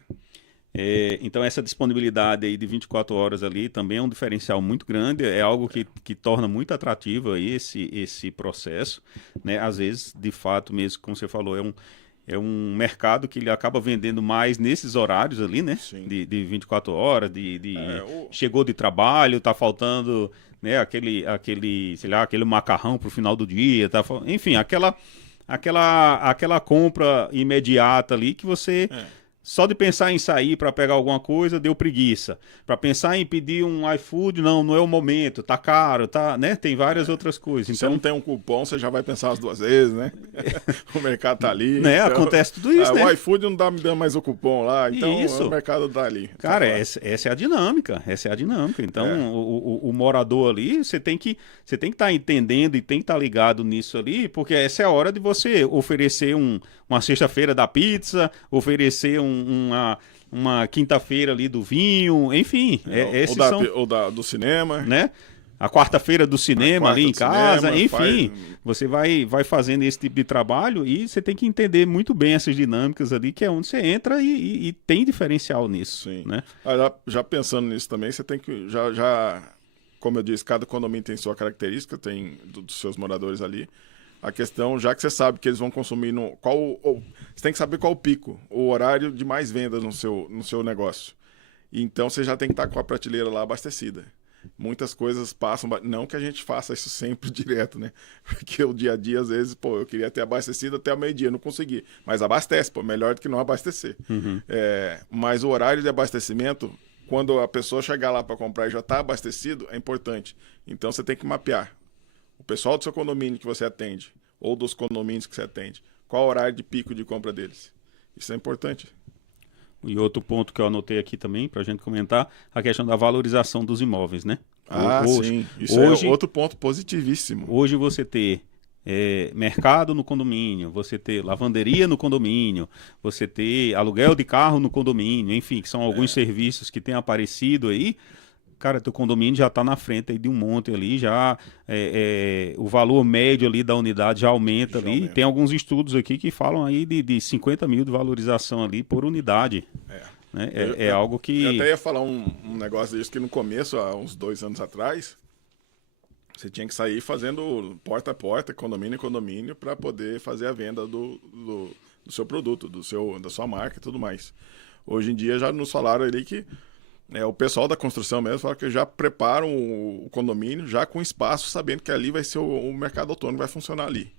Então essa disponibilidade aí de 24 horas ali também é um diferencial muito grande, é algo que torna muito atrativo aí esse processo, né? Às vezes, de fato mesmo, como você falou, é um mercado que ele acaba vendendo mais nesses horários ali, né? De 24 horas, chegou de trabalho, tá faltando, né, aquele macarrão pro final do dia, enfim, aquela compra imediata ali que você Só de pensar em sair para pegar alguma coisa, deu preguiça. Para pensar em pedir um iFood, não é o momento, tá caro, tá, né? Tem várias outras coisas. Se Então, você não tem um cupom, você já vai pensar as duas vezes, né? O mercado tá ali. né? Então, Acontece tudo isso, né? O iFood não tá me dando mais o cupom lá, então Isso. o mercado tá ali. Cara, Tá lá. essa é a dinâmica. Essa é a dinâmica. Então, É. o morador ali, você tem que estar entendendo e tem que estar ligado nisso ali, porque essa é a hora de você oferecer uma sexta-feira da pizza, oferecer uma quinta-feira ali do vinho, enfim. Esses são, Do cinema. né? A quarta-feira do cinema ali em casa, cinema, enfim. Você vai fazendo esse tipo de trabalho e você tem que entender muito bem essas dinâmicas ali, que é onde você entra e tem diferencial nisso, Sim. né? Já pensando nisso também, você tem que, como eu disse, cada condomínio tem sua característica, tem dos seus moradores ali. A questão, já que você sabe que eles vão consumir, você tem que saber qual o pico, o horário de mais vendas no seu negócio. Então você já tem que estar com a prateleira lá abastecida. Muitas coisas passam, não que a gente faça isso sempre direto, né? Porque o dia a dia, às vezes, eu queria ter abastecido até o meio-dia, não consegui. Mas abastece, melhor do que não abastecer. Uhum. Mas o horário de abastecimento, quando a pessoa chegar lá para comprar e já está abastecido, é importante. Então você tem que mapear. O pessoal do seu condomínio que você atende, ou dos condomínios que você atende, qual o horário de pico de compra deles. Isso é importante. E outro ponto que eu anotei aqui também, para a gente comentar, a questão da valorização dos imóveis, né? Sim. Isso é outro ponto positivíssimo. Hoje você ter mercado no condomínio, você ter lavanderia no condomínio, você ter aluguel de carro no condomínio, enfim, que são alguns serviços que têm aparecido aí. Cara, teu condomínio já está na frente aí de um monte ali, já o valor médio ali da unidade já aumenta ali. aumenta. Tem alguns estudos aqui que falam aí de 50 mil de valorização ali por unidade. Né? É algo que... Eu até ia falar um negócio disso que no começo, há uns 2 anos atrás, você tinha que sair fazendo porta a porta, condomínio a condomínio, para poder fazer a venda do seu produto, da sua marca e tudo mais. Hoje em dia já nos falaram ali que o pessoal da construção mesmo fala que já preparam o condomínio já com espaço, sabendo que ali vai ser o mercado autônomo, vai funcionar ali.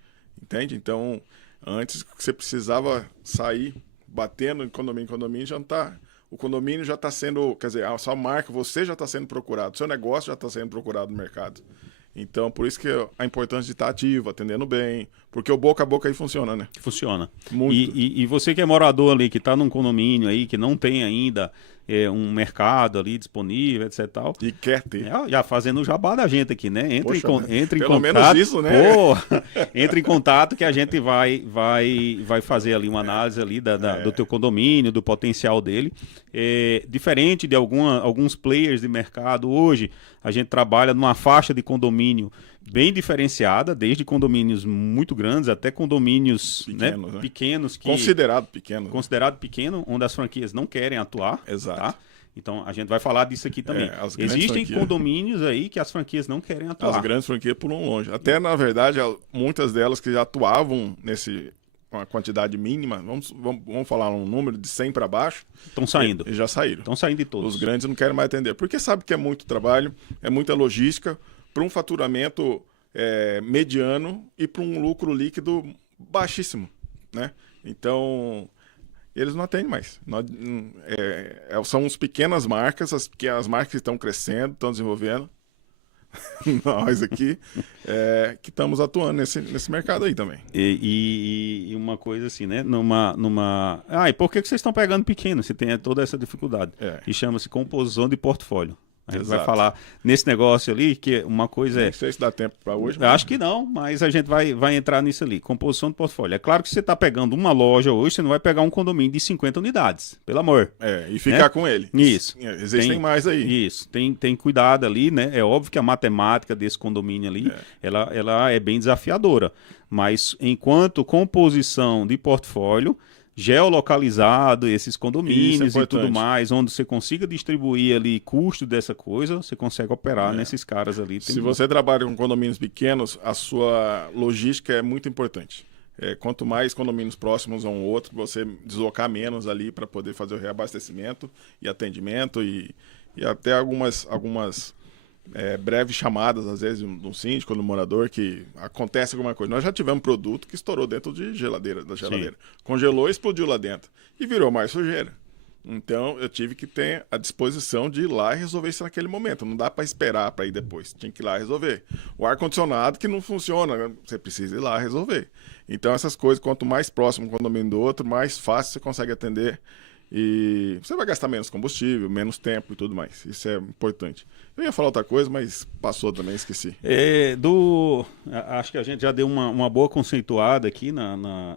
Entende? Então, antes que você precisava sair batendo de condomínio em condomínio, já não tá, o condomínio já está sendo, quer dizer, a sua marca, você já está sendo procurado, o seu negócio já está sendo procurado no mercado. Então, por isso que a importância de estar ativo, atendendo bem, porque o boca a boca aí funciona, né? Funciona. Muito. E você que é morador ali, que está num condomínio aí, que não tem ainda um mercado ali disponível, etc e tal. E quer ter. Já fazendo o jabá da gente aqui, né? Entre em pelo contato. menos isso, né? Entre em contato que a gente vai fazer ali uma análise ali do teu condomínio, do potencial dele. Diferente de alguns players de mercado, hoje a gente trabalha numa faixa de condomínio bem diferenciada, desde condomínios muito grandes até condomínios pequenos. Considerado pequeno. Considerado pequeno, onde as franquias não querem atuar. Exato. Tá? Então a gente vai falar disso aqui também. Existem condomínios aí que as franquias não querem atuar. As grandes franquias pulam longe. Até, na verdade, muitas delas que já atuavam uma quantidade mínima, vamos falar um número de 100 para baixo. Estão saindo. E já saíram. Estão saindo de todos. Os grandes não querem mais atender. Porque sabe que é muito trabalho, é muita logística, para um faturamento mediano e para um lucro líquido baixíssimo, né? Então, eles não atendem mais. São as pequenas marcas, as marcas que estão crescendo, estão desenvolvendo. Nós aqui que estamos atuando nesse mercado aí também. E uma coisa assim, né? E por que vocês estão pegando pequeno? Se tem toda essa dificuldade. E chama-se composição de portfólio. A gente vai falar nesse negócio ali, que uma coisa Não sei se dá tempo para hoje. Acho que não, mas a gente vai entrar nisso ali. Composição de portfólio. É claro que você está pegando uma loja hoje, você não vai pegar um condomínio de 50 unidades, pelo amor. E ficar com ele. Isso. Existem mais aí. Isso. Tem cuidado ali, né? É óbvio que a matemática desse condomínio ali, ela é bem desafiadora. Mas enquanto composição de portfólio, geolocalizado, esses condomínios e tudo mais, onde você consiga distribuir ali custo dessa coisa, você consegue operar nesses caras ali. Se você trabalha com condomínios pequenos, a sua logística é muito importante. Quanto mais condomínios próximos a um outro, você deslocar menos ali para poder fazer o reabastecimento e atendimento e até algumas breves chamadas, às vezes, de um síndico ou do morador que acontece alguma coisa. Nós já tivemos produto que estourou dentro da geladeira. Congelou e explodiu lá dentro. E virou mais sujeira. Então, eu tive que ter a disposição de ir lá e resolver isso naquele momento. Não dá para esperar para ir depois. Tinha que ir lá resolver. O ar-condicionado que não funciona, você precisa ir lá resolver. Então, essas coisas, quanto mais próximo um condomínio do outro, mais fácil você consegue atender. E você vai gastar menos combustível, menos tempo e tudo mais. Isso é importante. Eu ia falar outra coisa, mas passou também, esqueci. Acho que a gente já deu uma boa conceituada aqui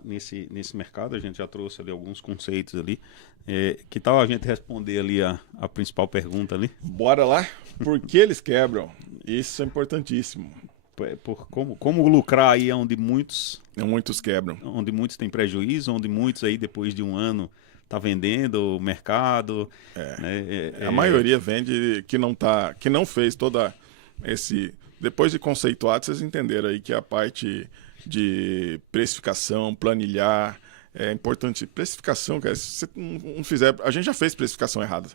nesse mercado. A gente já trouxe ali alguns conceitos ali. Que tal a gente responder ali a principal pergunta ali? Bora lá? Por que eles quebram? Isso é importantíssimo. Como lucrar aí onde muitos quebram. Onde muitos têm prejuízo, onde muitos aí depois de um ano tá vendendo o mercado. A maioria vende que não fez toda esse... Depois de conceituado, vocês entenderam aí que a parte de precificação, planilhar, é importante. Precificação, cara, se você não fizer... A gente já fez precificação errada,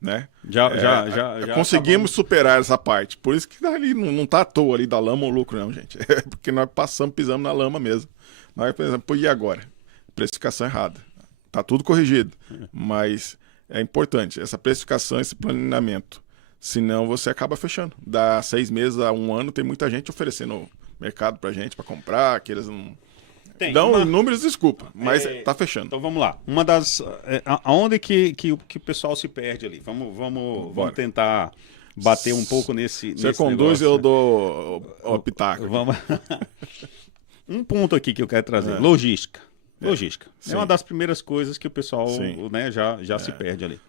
né? Já conseguimos superar essa parte. Por isso que ali não tá à toa ali da lama o lucro, não, gente. É porque nós pisamos na lama mesmo. Nós, por exemplo, e agora? Precificação errada. Tá tudo corrigido, mas é importante essa precificação, esse planejamento. Senão você acaba fechando. Dá 6 meses a 1 ano, tem muita gente oferecendo mercado pra gente, pra comprar, que eles não... Dão números, desculpa, mas tá fechando. Então vamos lá. Uma das... aonde que o pessoal se perde ali? Vamos tentar bater um pouco nesse Você conduz, negócio, eu dou o pitaco. Vamos... Um ponto aqui que eu quero trazer. Logística. É uma das primeiras coisas que o pessoal, né, já se perde ali.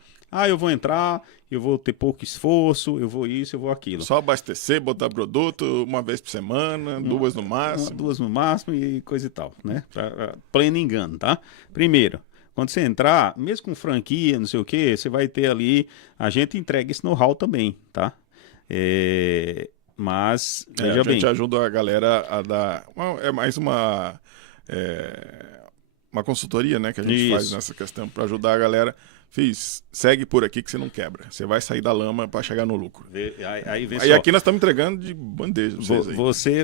Eu vou entrar, eu vou ter pouco esforço, eu vou isso, eu vou aquilo. Só abastecer, botar produto uma vez por semana, 2 no máximo. 2 no máximo e coisa e tal, né? Pleno engano, tá? Primeiro, quando você entrar, mesmo com franquia, não sei o que, você vai ter ali, a gente entrega esse know-how também, tá? Mas, veja bem. A gente ajuda a galera a dar... É mais uma consultoria, né, que a gente faz nessa questão para ajudar a galera. Segue por aqui que você não quebra. Você vai sair da lama para chegar no lucro. Aí aqui nós estamos entregando de bandeja.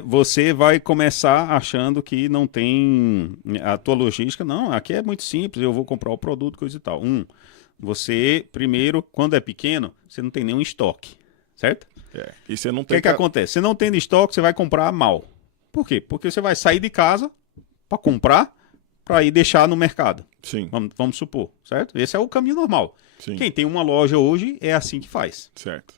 Você vai começar achando que não tem a tua logística. Não, aqui é muito simples. Eu vou comprar o produto, coisa e tal. Você, primeiro, quando é pequeno, você não tem nenhum estoque, certo? E você não tem... O que acontece? Você não tem estoque, você vai comprar mal. Por quê? Porque você vai sair de casa para comprar, para ir deixar no mercado. Sim. Vamos supor, certo? Esse é o caminho normal. Sim. Quem tem uma loja hoje é assim que faz. Certo.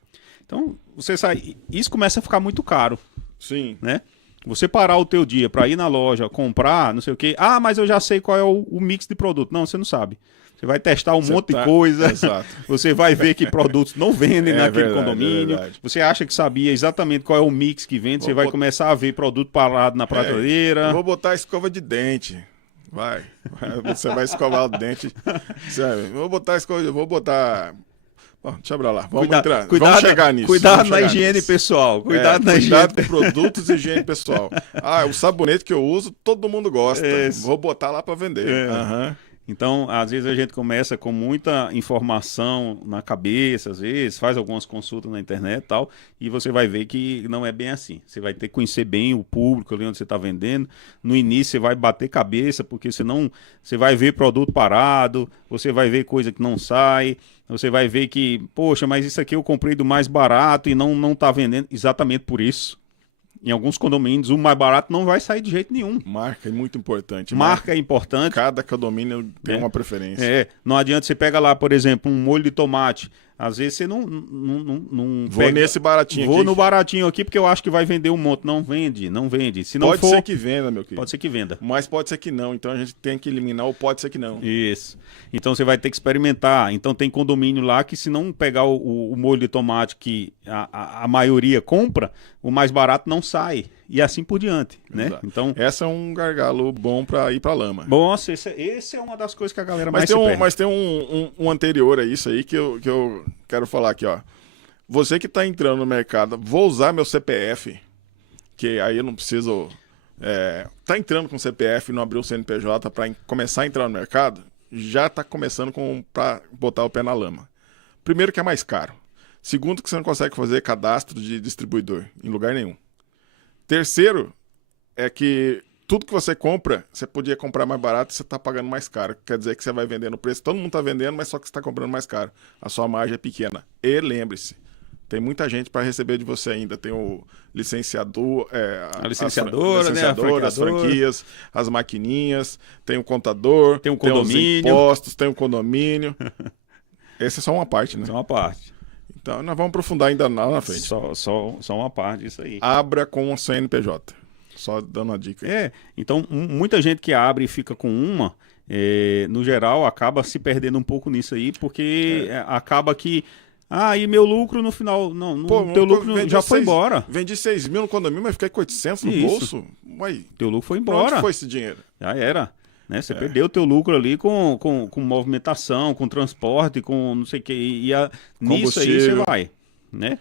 Então, você sai... Isso começa a ficar muito caro. Sim. Né? Você parar o teu dia para ir na loja, comprar, não sei o quê. Mas eu já sei qual é o mix de produto. Não, você não sabe. Você vai testar um monte de coisa. Exato. Você vai ver que produtos não vendem naquele verdade, condomínio. Você acha que sabia exatamente qual é o mix que vende. Você vai começar a ver produto parado na prateleira. Eu vou botar escova de dente. Você vai escovar o dente. Vou botar. Bom, deixa eu lá. Vamos chegar nisso. Cuidado na higiene pessoal. Cuidado com produtos e higiene pessoal. O sabonete que eu uso, todo mundo gosta. Vou botar lá para vender. Então, às vezes a gente começa com muita informação na cabeça, às vezes, faz algumas consultas na internet e tal, e você vai ver que não é bem assim. Você vai ter que conhecer bem o público ali onde você está vendendo. No início você vai bater cabeça, porque senão você vai ver produto parado, você vai ver coisa que não sai, você vai ver que, poxa, mas isso aqui eu comprei do mais barato e não está vendendo. Exatamente por isso. Em alguns condomínios, o mais barato não vai sair de jeito nenhum. Marca é muito importante. Marca é importante. Cada condomínio tem uma preferência. Não adianta você pega lá, por exemplo, um molho de tomate. Às vezes você não vou pega... nesse baratinho aqui. Vou no baratinho aqui porque eu acho que vai vender um monte. Não vende. Se não pode ser que venda, meu querido. Pode ser que venda. Mas pode ser que não. Então a gente tem que eliminar o pode ser que não. Isso. Então você vai ter que experimentar. Então tem condomínio lá que se não pegar o molho de tomate que a maioria compra, o mais barato não sai. E assim por diante, né? Então, essa é um gargalo bom para ir para lama. Nossa, esse é uma das coisas que a galera mais se perde. Mas tem um anterior a isso aí que eu quero falar aqui, ó. Você que está entrando no mercado, vou usar meu CPF, que aí eu não preciso... tá entrando com CPF e não abriu o CNPJ para começar a entrar no mercado, já está começando para botar o pé na lama. Primeiro que é mais caro. Segundo, que você não consegue fazer cadastro de distribuidor em lugar nenhum. Terceiro, é que tudo que você compra, você podia comprar mais barato e você está pagando mais caro. Quer dizer que você vai vendendo o preço. Todo mundo está vendendo, mas só que você está comprando mais caro. A sua margem é pequena. E lembre-se, tem muita gente para receber de você ainda. Tem o licenciador, a licenciadora, né? As franquias, as maquininhas, tem o contador, tem o condomínio, tem os impostos, tem o condomínio. Essa é só uma parte, né? Só uma parte. Então nós vamos aprofundar ainda lá na frente. Só uma parte disso aí. Abra com o CNPJ. Só dando uma dica. Então muita gente que abre e fica com uma, no geral, acaba se perdendo um pouco nisso aí, porque acaba que e meu lucro no final... Não, teu lucro já foi embora. Vendi 6 mil no condomínio, mas fiquei com 800 no bolso. Uai, teu lucro foi embora. Onde foi esse dinheiro? Já era. Né? Você perdeu o teu lucro ali com movimentação, com transporte, com não sei o que. Nisso aí você vai. Né?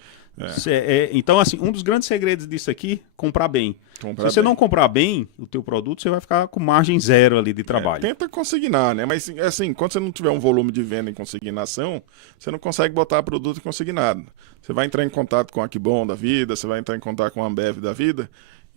Então, assim, um dos grandes segredos disso aqui, comprar bem. Se você não comprar bem o teu produto, você vai ficar com margem zero ali de trabalho. Tenta consignar, né? Mas assim, quando você não tiver um volume de venda em consignação, você não consegue botar produto em consignado. Você vai entrar em contato com a Aquibom da vida, você vai entrar em contato com a Ambev da vida,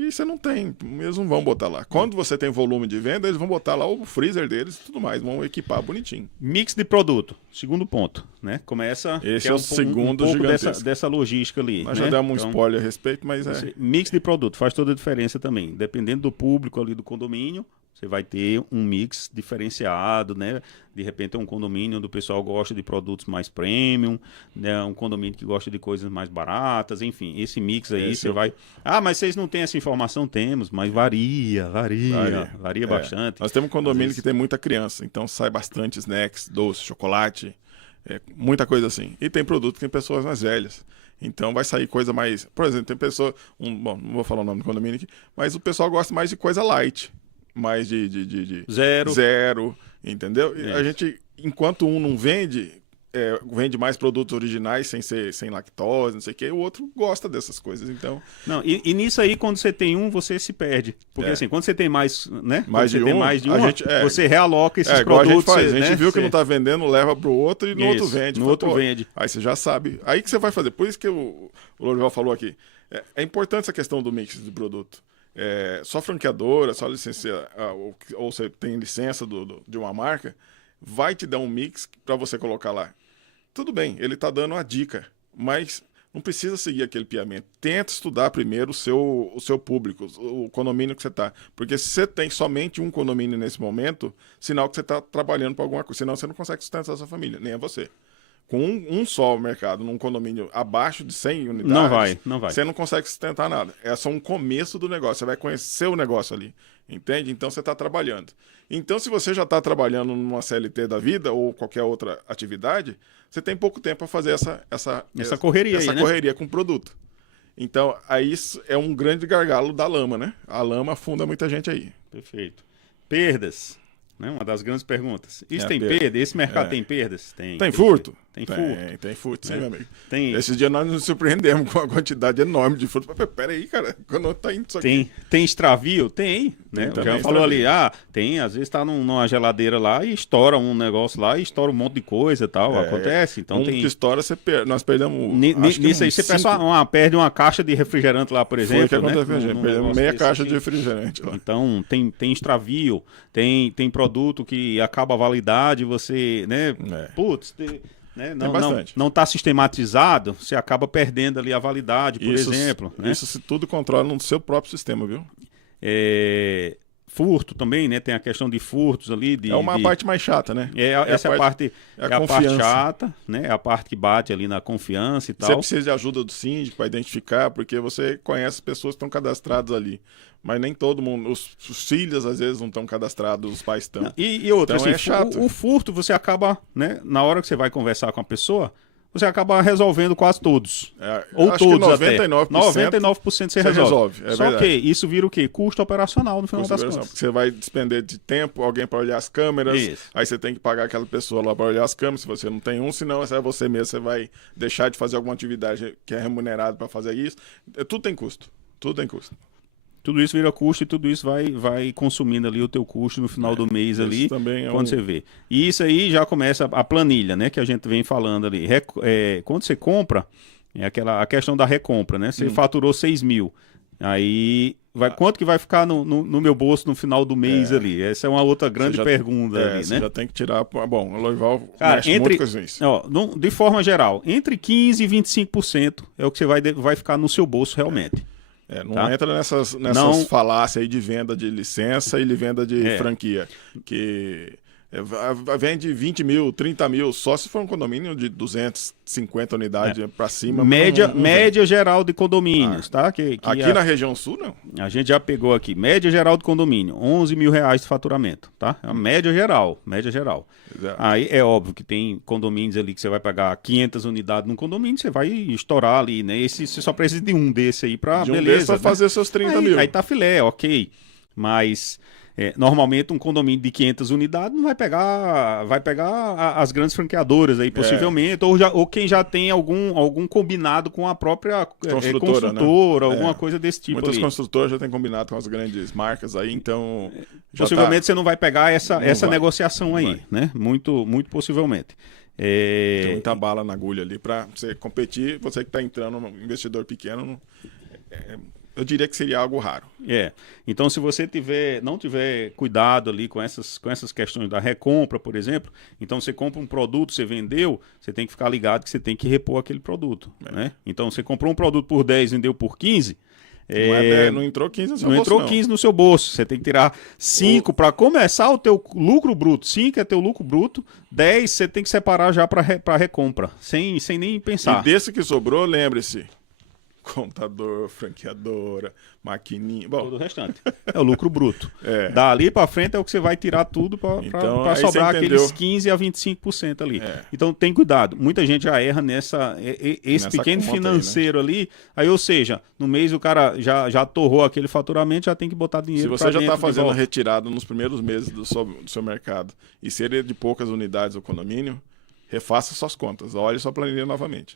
e você não tem, eles não vão botar lá. Quando você tem volume de venda, eles vão botar lá o freezer deles e tudo mais, vão equipar bonitinho. Mix de produto, segundo ponto, né? Começa... Esse é o segundo gigantesco. Dessa logística ali. Nós já demos um spoiler a respeito, mas Mix de produto faz toda a diferença também. Dependendo do público ali do condomínio, você vai ter um mix diferenciado, né? De repente é um condomínio onde o pessoal gosta de produtos mais premium, né? Um condomínio que gosta de coisas mais baratas, enfim. Esse mix aí você vai... mas vocês não têm essa informação? Temos, mas varia bastante. Nós temos um condomínio que tem muita criança, então sai bastante snacks, doce, chocolate, muita coisa assim. E tem produto que tem pessoas mais velhas. Então vai sair coisa mais... Por exemplo, tem pessoa... Bom, não vou falar o nome do condomínio aqui, mas o pessoal gosta mais de coisa light. Mais de zero, entendeu? A gente, enquanto um não vende, vende mais produtos originais sem lactose, não sei o que, o outro gosta dessas coisas, então... Não, e nisso aí, quando você tem um, você se perde. Porque assim, quando você tem mais, né? Mais de um, você realoca esses igual produtos. A gente viu que não tá vendendo, leva pro outro e no outro vende. No outro vende. Aí você já sabe. Aí que você vai fazer. Por isso que o Lorival falou aqui. É importante essa questão do mix de produto. Só franqueadora, só licença, ou você tem licença de uma marca, vai te dar um mix para você colocar lá. Tudo bem, ele está dando uma dica, mas não precisa seguir aquele piamento. Tenta estudar primeiro o seu público, o condomínio que você está. Porque se você tem somente um condomínio nesse momento, sinal que você está trabalhando para alguma coisa, senão você não consegue sustentar a sua família, nem a você. Com um só mercado, num condomínio abaixo de 100 unidades, não vai. Você não consegue sustentar nada. É só um começo do negócio. Você vai conhecer o negócio ali, entende? Então você está trabalhando. Então, se você já está trabalhando numa CLT da vida ou qualquer outra atividade, você tem pouco tempo para fazer essa correria com o produto. Então, aí é um grande gargalo da lama, né? A lama afunda muita gente aí. Perfeito. Perdas. Né? Uma das grandes perguntas. Isso tem perda? Esse mercado tem perdas? Tem furto? Tem furto, sim, meu amigo. Tem... Esses dias nós nos surpreendemos com a quantidade enorme de furto. Pera aí, cara, quando tá indo isso aqui. Tem extravio? Tem, né? O Jean falou ali, tem, às vezes tá numa geladeira lá e estoura um negócio lá e estoura um monte de coisa e tal, acontece. Então que estoura, nós perdemos... Nisso aí você perde uma caixa de refrigerante lá, por exemplo. Foi o que aconteceu, perdemos meia caixa de refrigerante lá. Então tem extravio, tem produto que acaba a validade, você, né, né, não está sistematizado, você acaba perdendo ali a validade, por exemplo. Né? Isso se tudo controla no seu próprio sistema, viu? Furto também, né? Tem a questão de furtos ali. Parte mais chata, né? Essa é a parte chata, né? É a parte que bate ali na confiança e tal. Você precisa de ajuda do síndico para identificar, porque você conhece pessoas que estão cadastradas ali. Mas nem todo mundo, os filhos às vezes não estão cadastrados, os pais estão. E outra, então, assim, chato. O furto você acaba, né? Na hora que você vai conversar com a pessoa, você acaba resolvendo quase todos. Ou acho todos que 99% você resolve. É Só verdade. que isso vira o quê? Custo operacional no final das contas. Você vai despender de tempo, alguém para olhar as câmeras, aí você tem que pagar aquela pessoa lá para olhar as câmeras, se você não tem senão é você mesmo, você vai deixar de fazer alguma atividade que é remunerada para fazer isso. Tudo tem custo. Tudo isso vira custo e tudo isso vai consumindo ali o teu custo no final do mês ali, também é quando você vê. E isso aí já começa a planilha, né, que a gente vem falando ali. Quando você compra, a questão da recompra, né? Você faturou 6 mil, aí quanto que vai ficar no meu bolso no final do mês ali? Essa é uma outra grande pergunta ali, você né? já tem que tirar... Bom, o Loival Cara, mexe muito com isso. De forma geral, entre 15% e 25% é o que você vai ficar no seu bolso realmente. Não entra nessas falácias aí de venda de licença e de venda de franquia. Que vende 20 mil, 30 mil, só se for um condomínio de 250 unidades para cima. Média geral de condomínios, tá? Aqui na região sul, não. A gente já pegou aqui, média geral de condomínio, 11 mil reais de faturamento, tá? É a média geral, Aí é óbvio que tem condomínios ali que você vai pagar 500 unidades num condomínio, você vai estourar ali, né? Você só precisa de um desse aí para beleza. Só fazer seus 30 mil. Aí tá filé, ok. Mas... normalmente um condomínio de 500 unidades não vai pegar as grandes franqueadoras aí, possivelmente, ou quem já tem algum combinado com a própria construtora, né? alguma coisa desse tipo. Muitas ali. construtoras já têm combinado com as grandes marcas aí, então... Possivelmente você não vai pegar essa negociação aí, né? Muito, muito possivelmente. Tem muita bala na agulha ali para você competir, você que está entrando, um investidor pequeno... Eu diria que seria algo raro. Então, se você não tiver cuidado ali com essas questões da recompra, por exemplo, então você compra um produto, você vendeu, você tem que ficar ligado que você tem que repor aquele produto. Né? Então, você comprou um produto por 10, vendeu por 15... não entrou 15 no seu bolso. Não entrou 15 no seu bolso. Você tem que tirar 5 para começar o teu lucro bruto. 5 é teu lucro bruto, 10 você tem que separar já para recompra, sem nem pensar. E desse que sobrou, lembre-se, contador, franqueadora, maquininha, todo o restante. É o lucro bruto. Dali para frente é o que você vai tirar tudo para então, sobrar aqueles 15 a 25% ali. Então tem cuidado. Muita gente já erra nessa pequeno financeiro aí, né? Aí, ou seja, no mês o cara já torrou aquele faturamento, já tem que botar dinheiro. Se você já está fazendo a retirada nos primeiros meses do seu mercado e ser de poucas unidades o condomínio, refaça suas contas, olhe sua planilha novamente.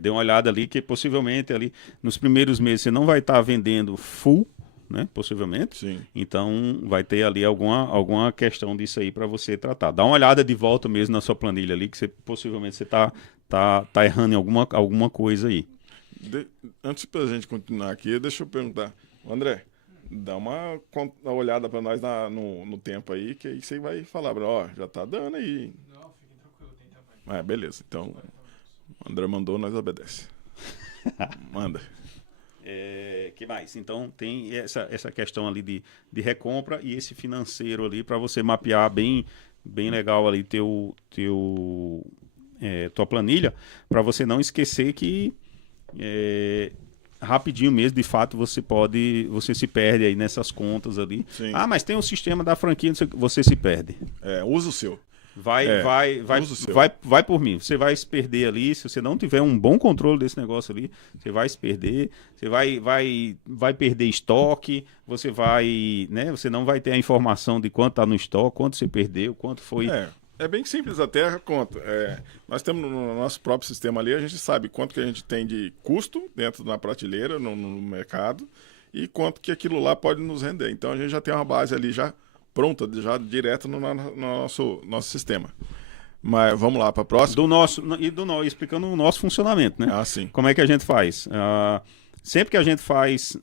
Dê uma olhada ali que possivelmente ali nos primeiros meses você não vai estar vendendo full, né? Possivelmente. Sim. Então vai ter ali alguma questão disso aí para você tratar. Dá uma olhada de volta mesmo na sua planilha ali que você possivelmente você tá errando em alguma coisa aí. Antes pra gente continuar aqui, deixa eu perguntar, André, dá uma olhada para nós no tempo aí, que aí você vai falar, já tá dando aí. Beleza. Então, o André mandou, nós obedece. Manda. Que mais? Então, tem essa questão ali de recompra e esse financeiro ali para você mapear bem legal ali tua planilha, para você não esquecer que rapidinho mesmo, de fato, você se perde aí nessas contas ali. Sim. Mas tem um sistema da franquia, você se perde. Usa o seu. Vai por mim. Você vai se perder ali. Se você não tiver um bom controle desse negócio ali, você vai se perder. Você vai perder estoque. Você não vai ter a informação de quanto está no estoque, quanto você perdeu, quanto foi. É bem simples até a conta. Nós temos no nosso próprio sistema ali, a gente sabe quanto que a gente tem de custo dentro da prateleira, no mercado, e quanto que aquilo lá pode nos render. Então a gente já tem uma base ali já pronta, já direto no nosso sistema. Mas vamos lá para a próxima. Explicando o nosso funcionamento, né? Sim. Como é que a gente faz? Sempre que a gente faz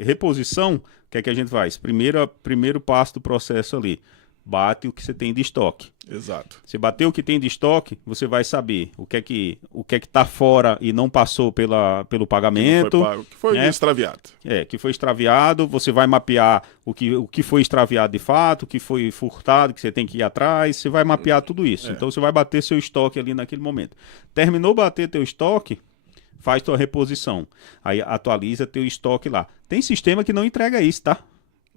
reposição, o que é que a gente faz? Primeiro passo do processo ali, bate o que você tem de estoque. Exato. Se bater o que tem de estoque, você vai saber o que é que está fora e não passou pelo pagamento. Que foi extraviado. Que foi extraviado. Você vai mapear o que foi extraviado de fato, o que foi furtado, que você tem que ir atrás. Você vai mapear tudo isso. Então você vai bater seu estoque ali naquele momento. Terminou bater teu estoque, faz tua reposição. Aí atualiza teu estoque lá. Tem sistema que não entrega isso, tá?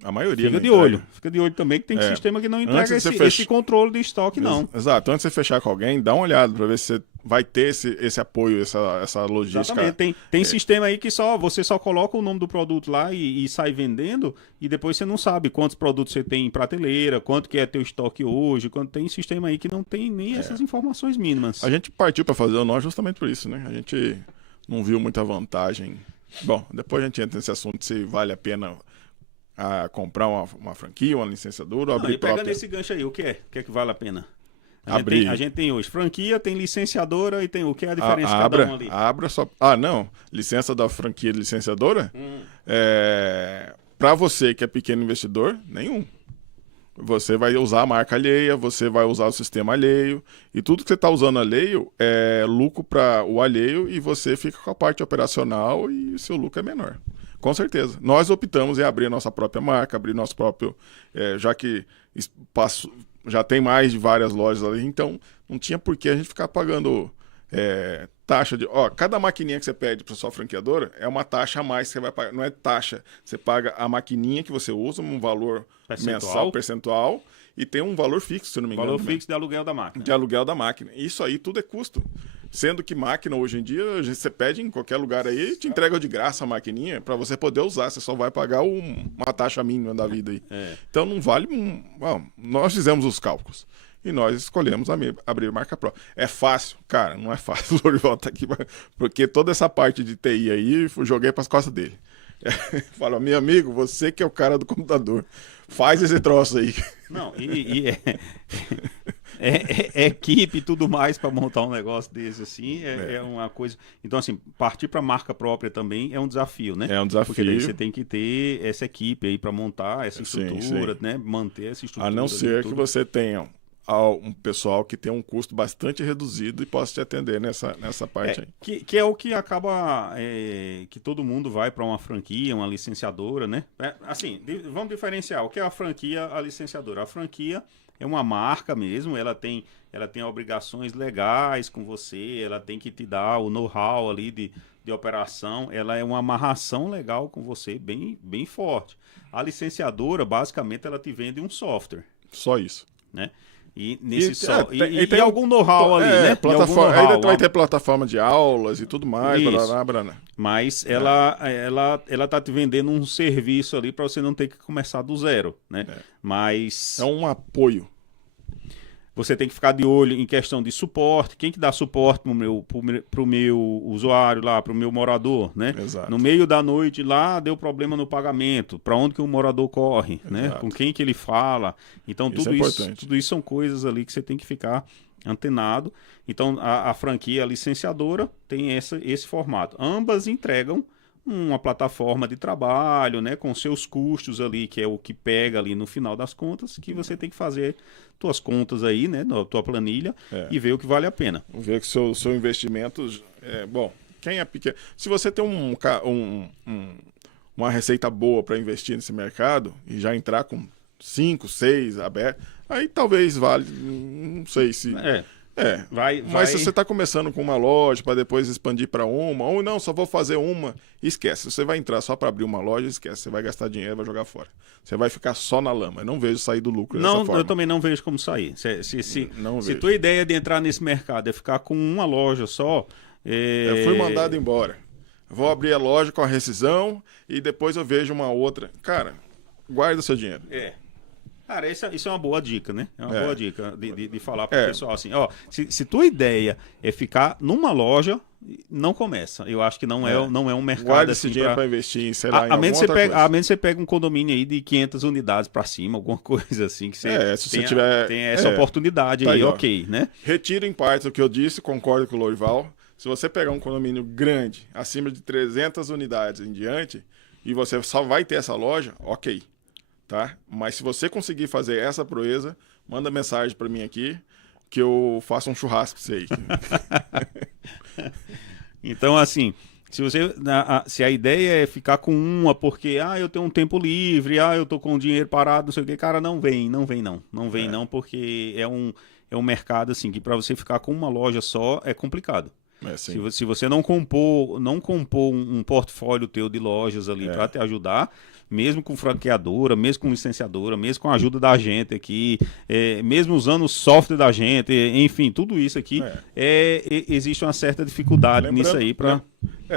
A maioria Fica de olho. Fica de olho também que tem sistema que não entrega esse controle de estoque, não. Exato. Antes de você fechar com alguém, dá uma olhada para ver se você vai ter esse apoio, essa logística. Exatamente. Tem sistema aí que você só coloca o nome do produto lá e sai vendendo e depois você não sabe quantos produtos você tem em prateleira, quanto que é teu estoque hoje, quando tem sistema aí que não tem nem essas informações mínimas. A gente partiu para fazer o nó justamente por isso, né? A gente não viu muita vantagem. Bom, depois a gente entra nesse assunto se vale a pena a comprar uma franquia, uma licenciadora, ou Não, abrir e pega própria. nesse gancho aí, o que é? O que é que vale a pena? Abrir. A gente tem hoje franquia, tem licenciadora e tem o que é a diferença de cada Abra, um ali? abra só. Não. Licença da franquia de licenciadora? Hum. Para você que é pequeno investidor, nenhum. Você vai usar a marca alheia, você vai usar o sistema alheio, e tudo que você está usando alheio é lucro para o alheio e você fica com a parte operacional e o seu lucro é menor. Com certeza. Nós optamos em abrir nossa própria marca, abrir nosso próprio. Já que já tem mais de várias lojas ali, então não tinha por que a gente ficar pagando taxa de. Cada maquininha que você pede para sua franqueadora é uma taxa a mais que você vai pagar. Não é taxa. Você paga a maquininha que você usa, um valor mensal, percentual, e tem um valor fixo, se não me engano. Valor fixo de aluguel da máquina. De aluguel da máquina. Isso aí tudo é custo. Sendo que máquina, hoje em dia, você pede em qualquer lugar aí e te entrega de graça a maquininha para você poder usar. Você só vai pagar uma taxa mínima da vida aí. Então não vale. Nós fizemos os cálculos. E nós escolhemos abrir marca própria. É fácil? Cara, não é fácil. O Lorival tá aqui, porque toda essa parte de TI aí, eu joguei para as costas dele. Fala, meu amigo, você que é o cara do computador, faz esse troço aí. Não, é equipe e tudo mais para montar um negócio desse, assim, é uma coisa. Então, assim, partir para marca própria também é um desafio, né? É um desafio. Porque daí você tem que ter essa equipe aí para montar essa estrutura, sim. né? Manter essa estrutura. A não ser que você tenha um pessoal que tem um custo bastante reduzido e possa te atender nessa parte aí. Que é o que acaba que todo mundo vai para uma franquia, uma licenciadora, né? Assim, vamos diferenciar o que é a franquia, a licenciadora. A franquia é uma marca mesmo, ela tem obrigações legais com você, ela tem que te dar o know-how ali de operação, ela é uma amarração legal com você, bem, bem forte. A licenciadora, basicamente, ela te vende um software. Só isso. Né? E nesse tem algum know-how ali, né? Plataforma, ainda vai ter plataforma de aulas e tudo mais. Blá. Mas ela tá te vendendo um serviço ali para você não ter que começar do zero, né? Mas é um apoio. Você tem que ficar de olho em questão de suporte. Quem que dá suporte pro meu usuário lá, pro meu morador, né? Exato. No meio da noite lá, deu problema no pagamento. Para onde que o morador corre, né? Com quem que ele fala. Então, tudo isso são coisas ali que você tem que ficar antenado. Então, a franquia, a licenciadora, tem esse formato. Ambas entregam uma plataforma de trabalho, né, com seus custos ali, que é o que pega ali no final das contas, que você tem que fazer tuas contas aí, né, na tua planilha, e ver o que vale a pena. Ver que seu investimento bom, quem é pequeno, se você tem uma receita boa para investir nesse mercado e já entrar com 5, 6 aberto, aí talvez vale, não sei se mas se você está começando com uma loja para depois expandir para uma, ou não, só vou fazer uma, esquece. Você vai entrar só para abrir uma loja, esquece. Você vai gastar dinheiro e vai jogar fora. Você vai ficar só na lama. Eu não vejo sair do lucro dessa forma. Eu também não vejo como sair. Se tua ideia de entrar nesse mercado é ficar com uma loja só... Eu fui mandado embora. Vou abrir a loja com a rescisão e depois eu vejo uma outra. Cara, guarda seu dinheiro. Cara, isso é uma boa dica, né? É uma boa dica de falar para o pessoal assim, se tua ideia é ficar numa loja, não começa. Eu acho que não é um mercado guarda assim esse dinheiro para investir em, sei lá, a menos que você pega um condomínio aí de 500 unidades para cima, alguma coisa assim, que você se você tiver tem essa oportunidade aí, ok, né? Retiro em parte o que eu disse, concordo com o Lorival. Se você pegar um condomínio grande, acima de 300 unidades em diante, e você só vai ter essa loja, ok. Tá? Mas se você conseguir fazer essa proeza, manda mensagem para mim aqui que eu faço um churrasco pra você aí. Então, assim, se a ideia é ficar com uma porque eu tenho um tempo livre, eu tô com o dinheiro parado, não sei o que, cara, não vem não, porque é um mercado assim que para você ficar com uma loja só é complicado. Se você não compor um portfólio teu de lojas ali para te ajudar, mesmo com franqueadora, mesmo com licenciadora, mesmo com a ajuda da gente aqui, mesmo usando o software da gente, enfim, tudo isso aqui, existe uma certa dificuldade nisso aí.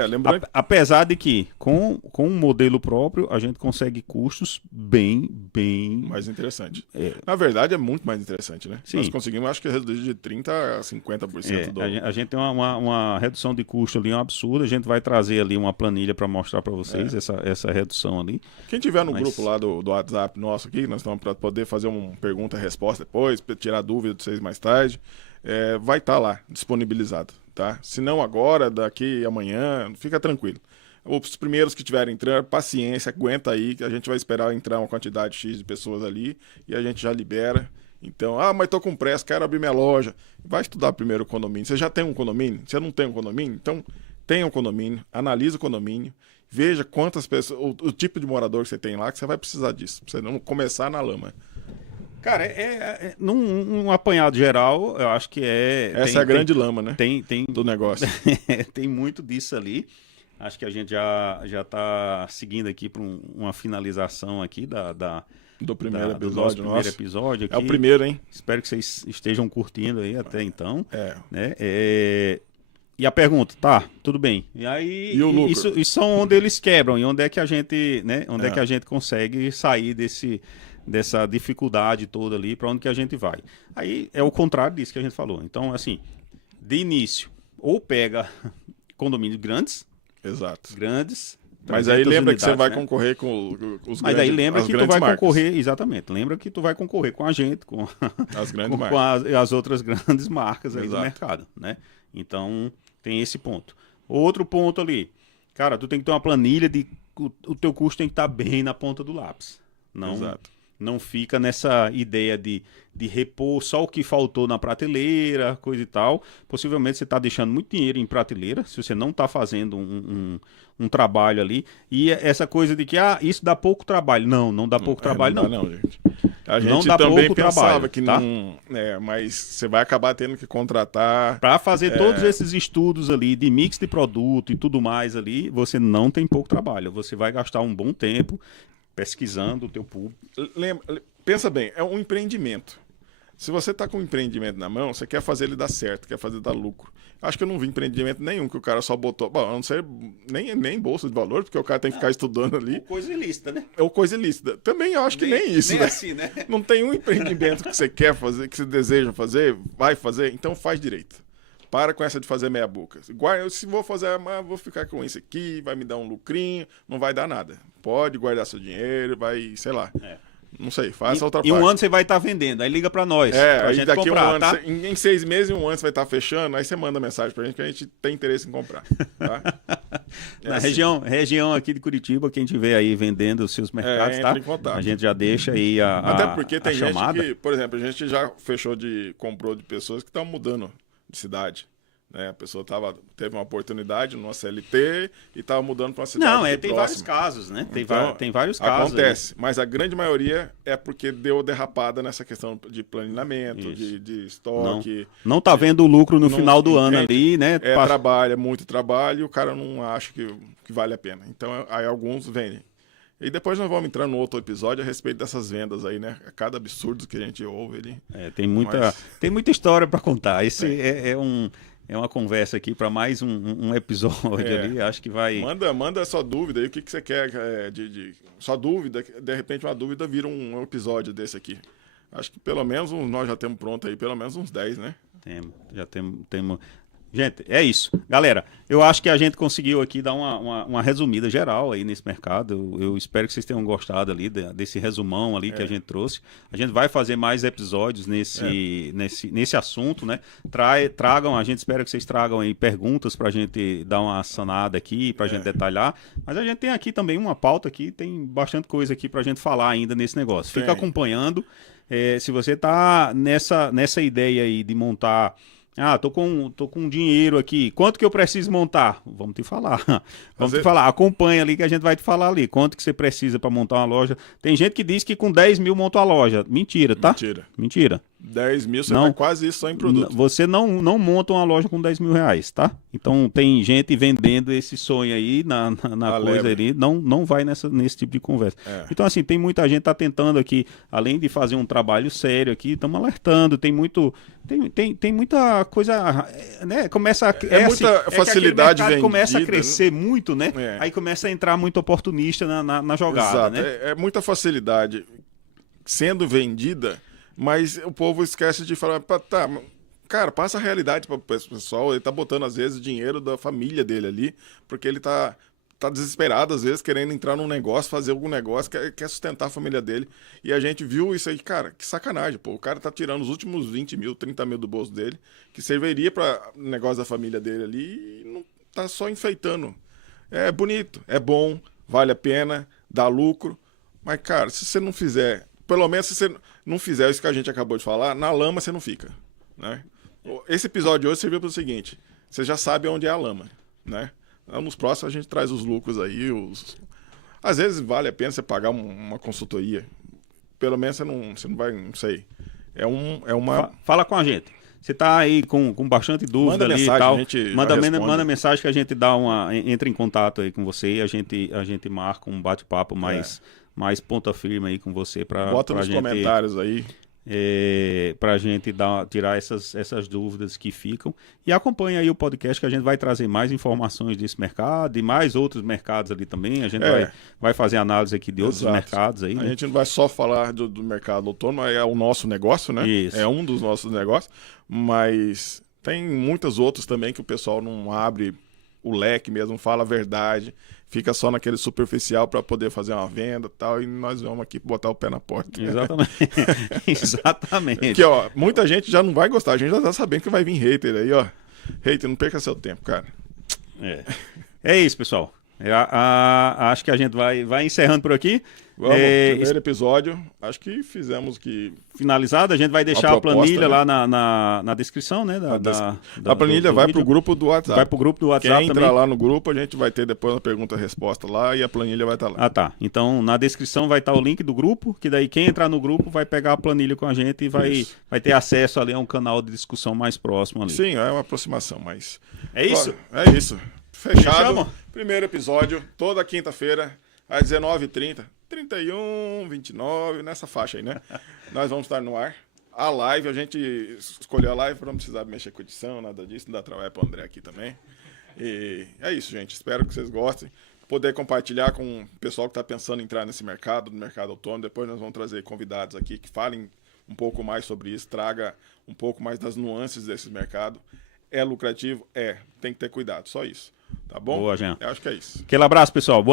Lembrando... Apesar de que, com um modelo próprio, a gente consegue custos bem... mais interessante. Na verdade, é muito mais interessante, né? Sim. Nós conseguimos, acho que reduzir de 30% a 50% do... A gente tem uma redução de custo ali, um absurdo. A gente vai trazer ali uma planilha para mostrar para vocês essa redução ali. Quem tiver no grupo lá do WhatsApp nosso aqui, nós estamos para poder fazer uma pergunta e resposta depois, tirar dúvida de vocês mais tarde, vai estar lá, disponibilizado, tá? Se não agora, daqui amanhã, fica tranquilo. Os primeiros que tiverem entrando, paciência, aguenta aí, que a gente vai esperar entrar uma quantidade X de pessoas ali e a gente já libera. Então, mas tô com pressa, quero abrir minha loja. Vai estudar primeiro o condomínio. Você já tem um condomínio? Você não tem um condomínio? Então, tenha um condomínio, analise o condomínio, veja quantas pessoas, o tipo de morador que você tem lá, que você vai precisar disso, pra você não começar na lama. Cara, num apanhado geral, eu acho que Essa é a grande lama, né? Tem do negócio. tem muito disso ali. Acho que a gente já tá seguindo aqui para uma finalização aqui do primeiro do episódio nosso primeiro episódio aqui. É o primeiro, hein? Espero que vocês estejam curtindo aí até então. Né? E a pergunta, tá, tudo bem. E aí, e o lucro? Isso são onde eles quebram e onde é que a gente, né? Onde é que a gente consegue sair dessa dificuldade toda ali, para onde que a gente vai. Aí é o contrário disso que a gente falou. Então, assim, de início, ou pega condomínios grandes. Exato. Grandes. Mas aí lembra unidades, que você vai né? concorrer com os grandes. Mas aí lembra que tu vai marcas. concorrer, exatamente. Lembra que tu vai concorrer com a gente, com as grandes com marcas. as outras grandes marcas aí do mercado, né? Então, tem esse ponto. Outro ponto ali. Cara, tu tem que ter uma planilha de o teu custo tem que estar bem na ponta do lápis. Não fica nessa ideia de repor só o que faltou na prateleira, coisa e tal. Possivelmente você está deixando muito dinheiro em prateleira, se você não está fazendo um trabalho ali. E essa coisa de que, isso dá pouco trabalho. Não dá pouco trabalho, não. Não, gente. A gente não dá também pouco pensava trabalho, que tá? não... mas você vai acabar tendo que contratar... Para fazer todos esses estudos ali de mix de produto e tudo mais ali, você não tem pouco trabalho. Você vai gastar um bom tempo pesquisando o teu público. Pensa bem, é um empreendimento. Se você está com um empreendimento na mão, você quer fazer ele dar certo, quer fazer dar lucro. Acho que eu não vi empreendimento nenhum que o cara só botou... Bom, a não ser nem bolsa de valor, porque o cara tem que ficar estudando ali. Ou coisa ilícita, né? Ou coisa ilícita. Também eu acho que nem isso, nem né? assim, né? Não tem um empreendimento que você quer fazer, que você deseja fazer, vai fazer, então faz direito. Para com essa de fazer meia boca. Se vou fazer, vou ficar com isso aqui, vai me dar um lucrinho, não vai dar nada. Pode guardar seu dinheiro, vai, sei lá. Não sei, faça outra parte. E um ano você vai estar vendendo, aí liga pra nós. Pra aí gente daqui comprar, um ano, tá? em 6 meses e um ano você vai estar fechando, aí você manda mensagem pra gente que a gente tem interesse em comprar. Tá? Na região aqui de Curitiba, quem tiver aí vendendo os seus mercados, tá? Em contato. A gente já deixa aí Até porque tem gente chamada. que, por exemplo, a gente já comprou de pessoas que estão mudando de cidade. Né? A pessoa teve uma oportunidade numa CLT e estava mudando para uma cidade tem vários casos, né? Tem vários casos. Acontece, mas a grande maioria é porque deu derrapada nessa questão de planejamento, de estoque. Não tá vendo o lucro no final do ano ali, né? Trabalho, é muito trabalho e o cara não acha que vale a pena. Então, aí alguns vendem. E depois nós vamos entrar no outro episódio a respeito dessas vendas aí, né? Cada absurdo que a gente ouve ali. Tem muita história para contar. Esse é uma conversa aqui para mais um episódio ali. Acho que vai... Manda sua dúvida aí, o que você quer sua dúvida, de repente uma dúvida vira um episódio desse aqui. Acho que pelo menos nós já temos pronto aí, pelo menos uns 10, né? Já temos... Gente, é isso. Galera, eu acho que a gente conseguiu aqui dar uma resumida geral aí nesse mercado. Eu espero que vocês tenham gostado ali desse resumão ali que a gente trouxe. A gente vai fazer mais episódios nesse assunto, né? A gente espera que vocês tragam aí perguntas pra gente dar uma sanada aqui, pra gente detalhar. Mas a gente tem aqui também uma pauta aqui, tem bastante coisa aqui pra gente falar ainda nesse negócio. Fica acompanhando. Se você tá nessa ideia aí de montar... tô com dinheiro aqui. Quanto que eu preciso montar? Vamos te falar. Acompanha ali que a gente vai te falar ali. Quanto que você precisa para montar uma loja. Tem gente que diz que com 10 mil monta uma loja. Mentira, tá? Mentira. Mentira. 10 mil, você Não. vai quase isso só em produto. Você não monta uma loja com 10 mil reais, tá? Então tem gente vendendo esse sonho aí na A coisa lebre. ali, não vai nesse tipo de conversa. É. Então assim, tem muita gente tá tentando aqui, além de fazer um trabalho sério aqui, estamos alertando, tem muita coisa, né? Começa a, É muita que facilidade aquele mercado começa a vendida, crescer muito, né? É. Aí começa a entrar muito oportunista na jogada, Exato, né? é muita facilidade sendo vendida, mas o povo esquece de falar, tá, cara, passa a realidade para o pessoal, ele tá botando às vezes dinheiro da família dele ali, porque ele tá desesperado às vezes, querendo entrar num negócio, fazer algum negócio, quer sustentar a família dele, e a gente viu isso aí, cara, que sacanagem, pô, o cara tá tirando os últimos 20 mil, 30 mil do bolso dele, que serviria para negócio da família dele ali, e não tá só enfeitando. É bonito, é bom, vale a pena, dá lucro, mas, cara, se você não fizer, pelo menos se você não fizer isso que a gente acabou de falar, na lama você não fica, né? Esse episódio de hoje serviu para o seguinte, você já sabe onde é a lama, né? Nos próximos a gente traz os lucros aí, às vezes vale a pena você pagar uma consultoria, pelo menos você não vai, não sei, é uma... Fala com a gente. Você tá aí com bastante dúvida Manda ali mensagem, e tal. a gente Manda, já responde. manda mensagem que a gente entra em contato aí com você e a gente marca um bate-papo mais ponta firme aí com você Bota nos comentários aí. Pra gente tirar essas dúvidas que ficam. E acompanha aí o podcast que a gente vai trazer mais informações desse mercado e mais outros mercados ali também. A gente vai fazer análise aqui de outros Exato. mercados aí, A né? gente não vai só falar do mercado autônomo, é o nosso negócio, né? Isso. É um dos nossos negócios, mas tem muitos outros também que o pessoal não abre o leque mesmo, não fala a verdade, fica só naquele superficial para poder fazer uma venda e tal, e nós vamos aqui botar o pé na porta. Exatamente. Exatamente. Porque, ó, muita gente já não vai gostar, a gente já tá sabendo que vai vir hater aí, ó. Hater, não perca seu tempo, cara. É isso, pessoal. Acho que a gente vai encerrando por aqui. Vamos, primeiro episódio, acho que fizemos que... Finalizado, a gente vai deixar a proposta, planilha né? lá na descrição, né? A planilha vai pro grupo do WhatsApp. Vai pro grupo do WhatsApp Quem entra também. lá no grupo, a gente vai ter depois uma pergunta-resposta lá e a planilha vai estar lá. Ah, tá. Então, na descrição vai estar o link do grupo, que daí quem entrar no grupo vai pegar a planilha com a gente e vai ter acesso ali a um canal de discussão mais próximo ali. Sim, é uma aproximação, mas... É isso? É isso. Fechado. Fechamos? Primeiro episódio, toda quinta-feira, às 19h30. 31, 29, nessa faixa aí, né? Nós vamos estar no ar. A live, a gente escolheu a live para não precisar mexer com edição, nada disso. Não dá trabalho para o André aqui também. E é isso, gente. Espero que vocês gostem. Poder compartilhar com o pessoal que está pensando em entrar nesse mercado, no mercado autônomo. Depois nós vamos trazer convidados aqui que falem um pouco mais sobre isso, traga um pouco mais das nuances desse mercado. É lucrativo? É. Tem que ter cuidado, só isso. Tá bom? Boa, Jean. Eu acho que é isso. Aquele abraço, pessoal. Boa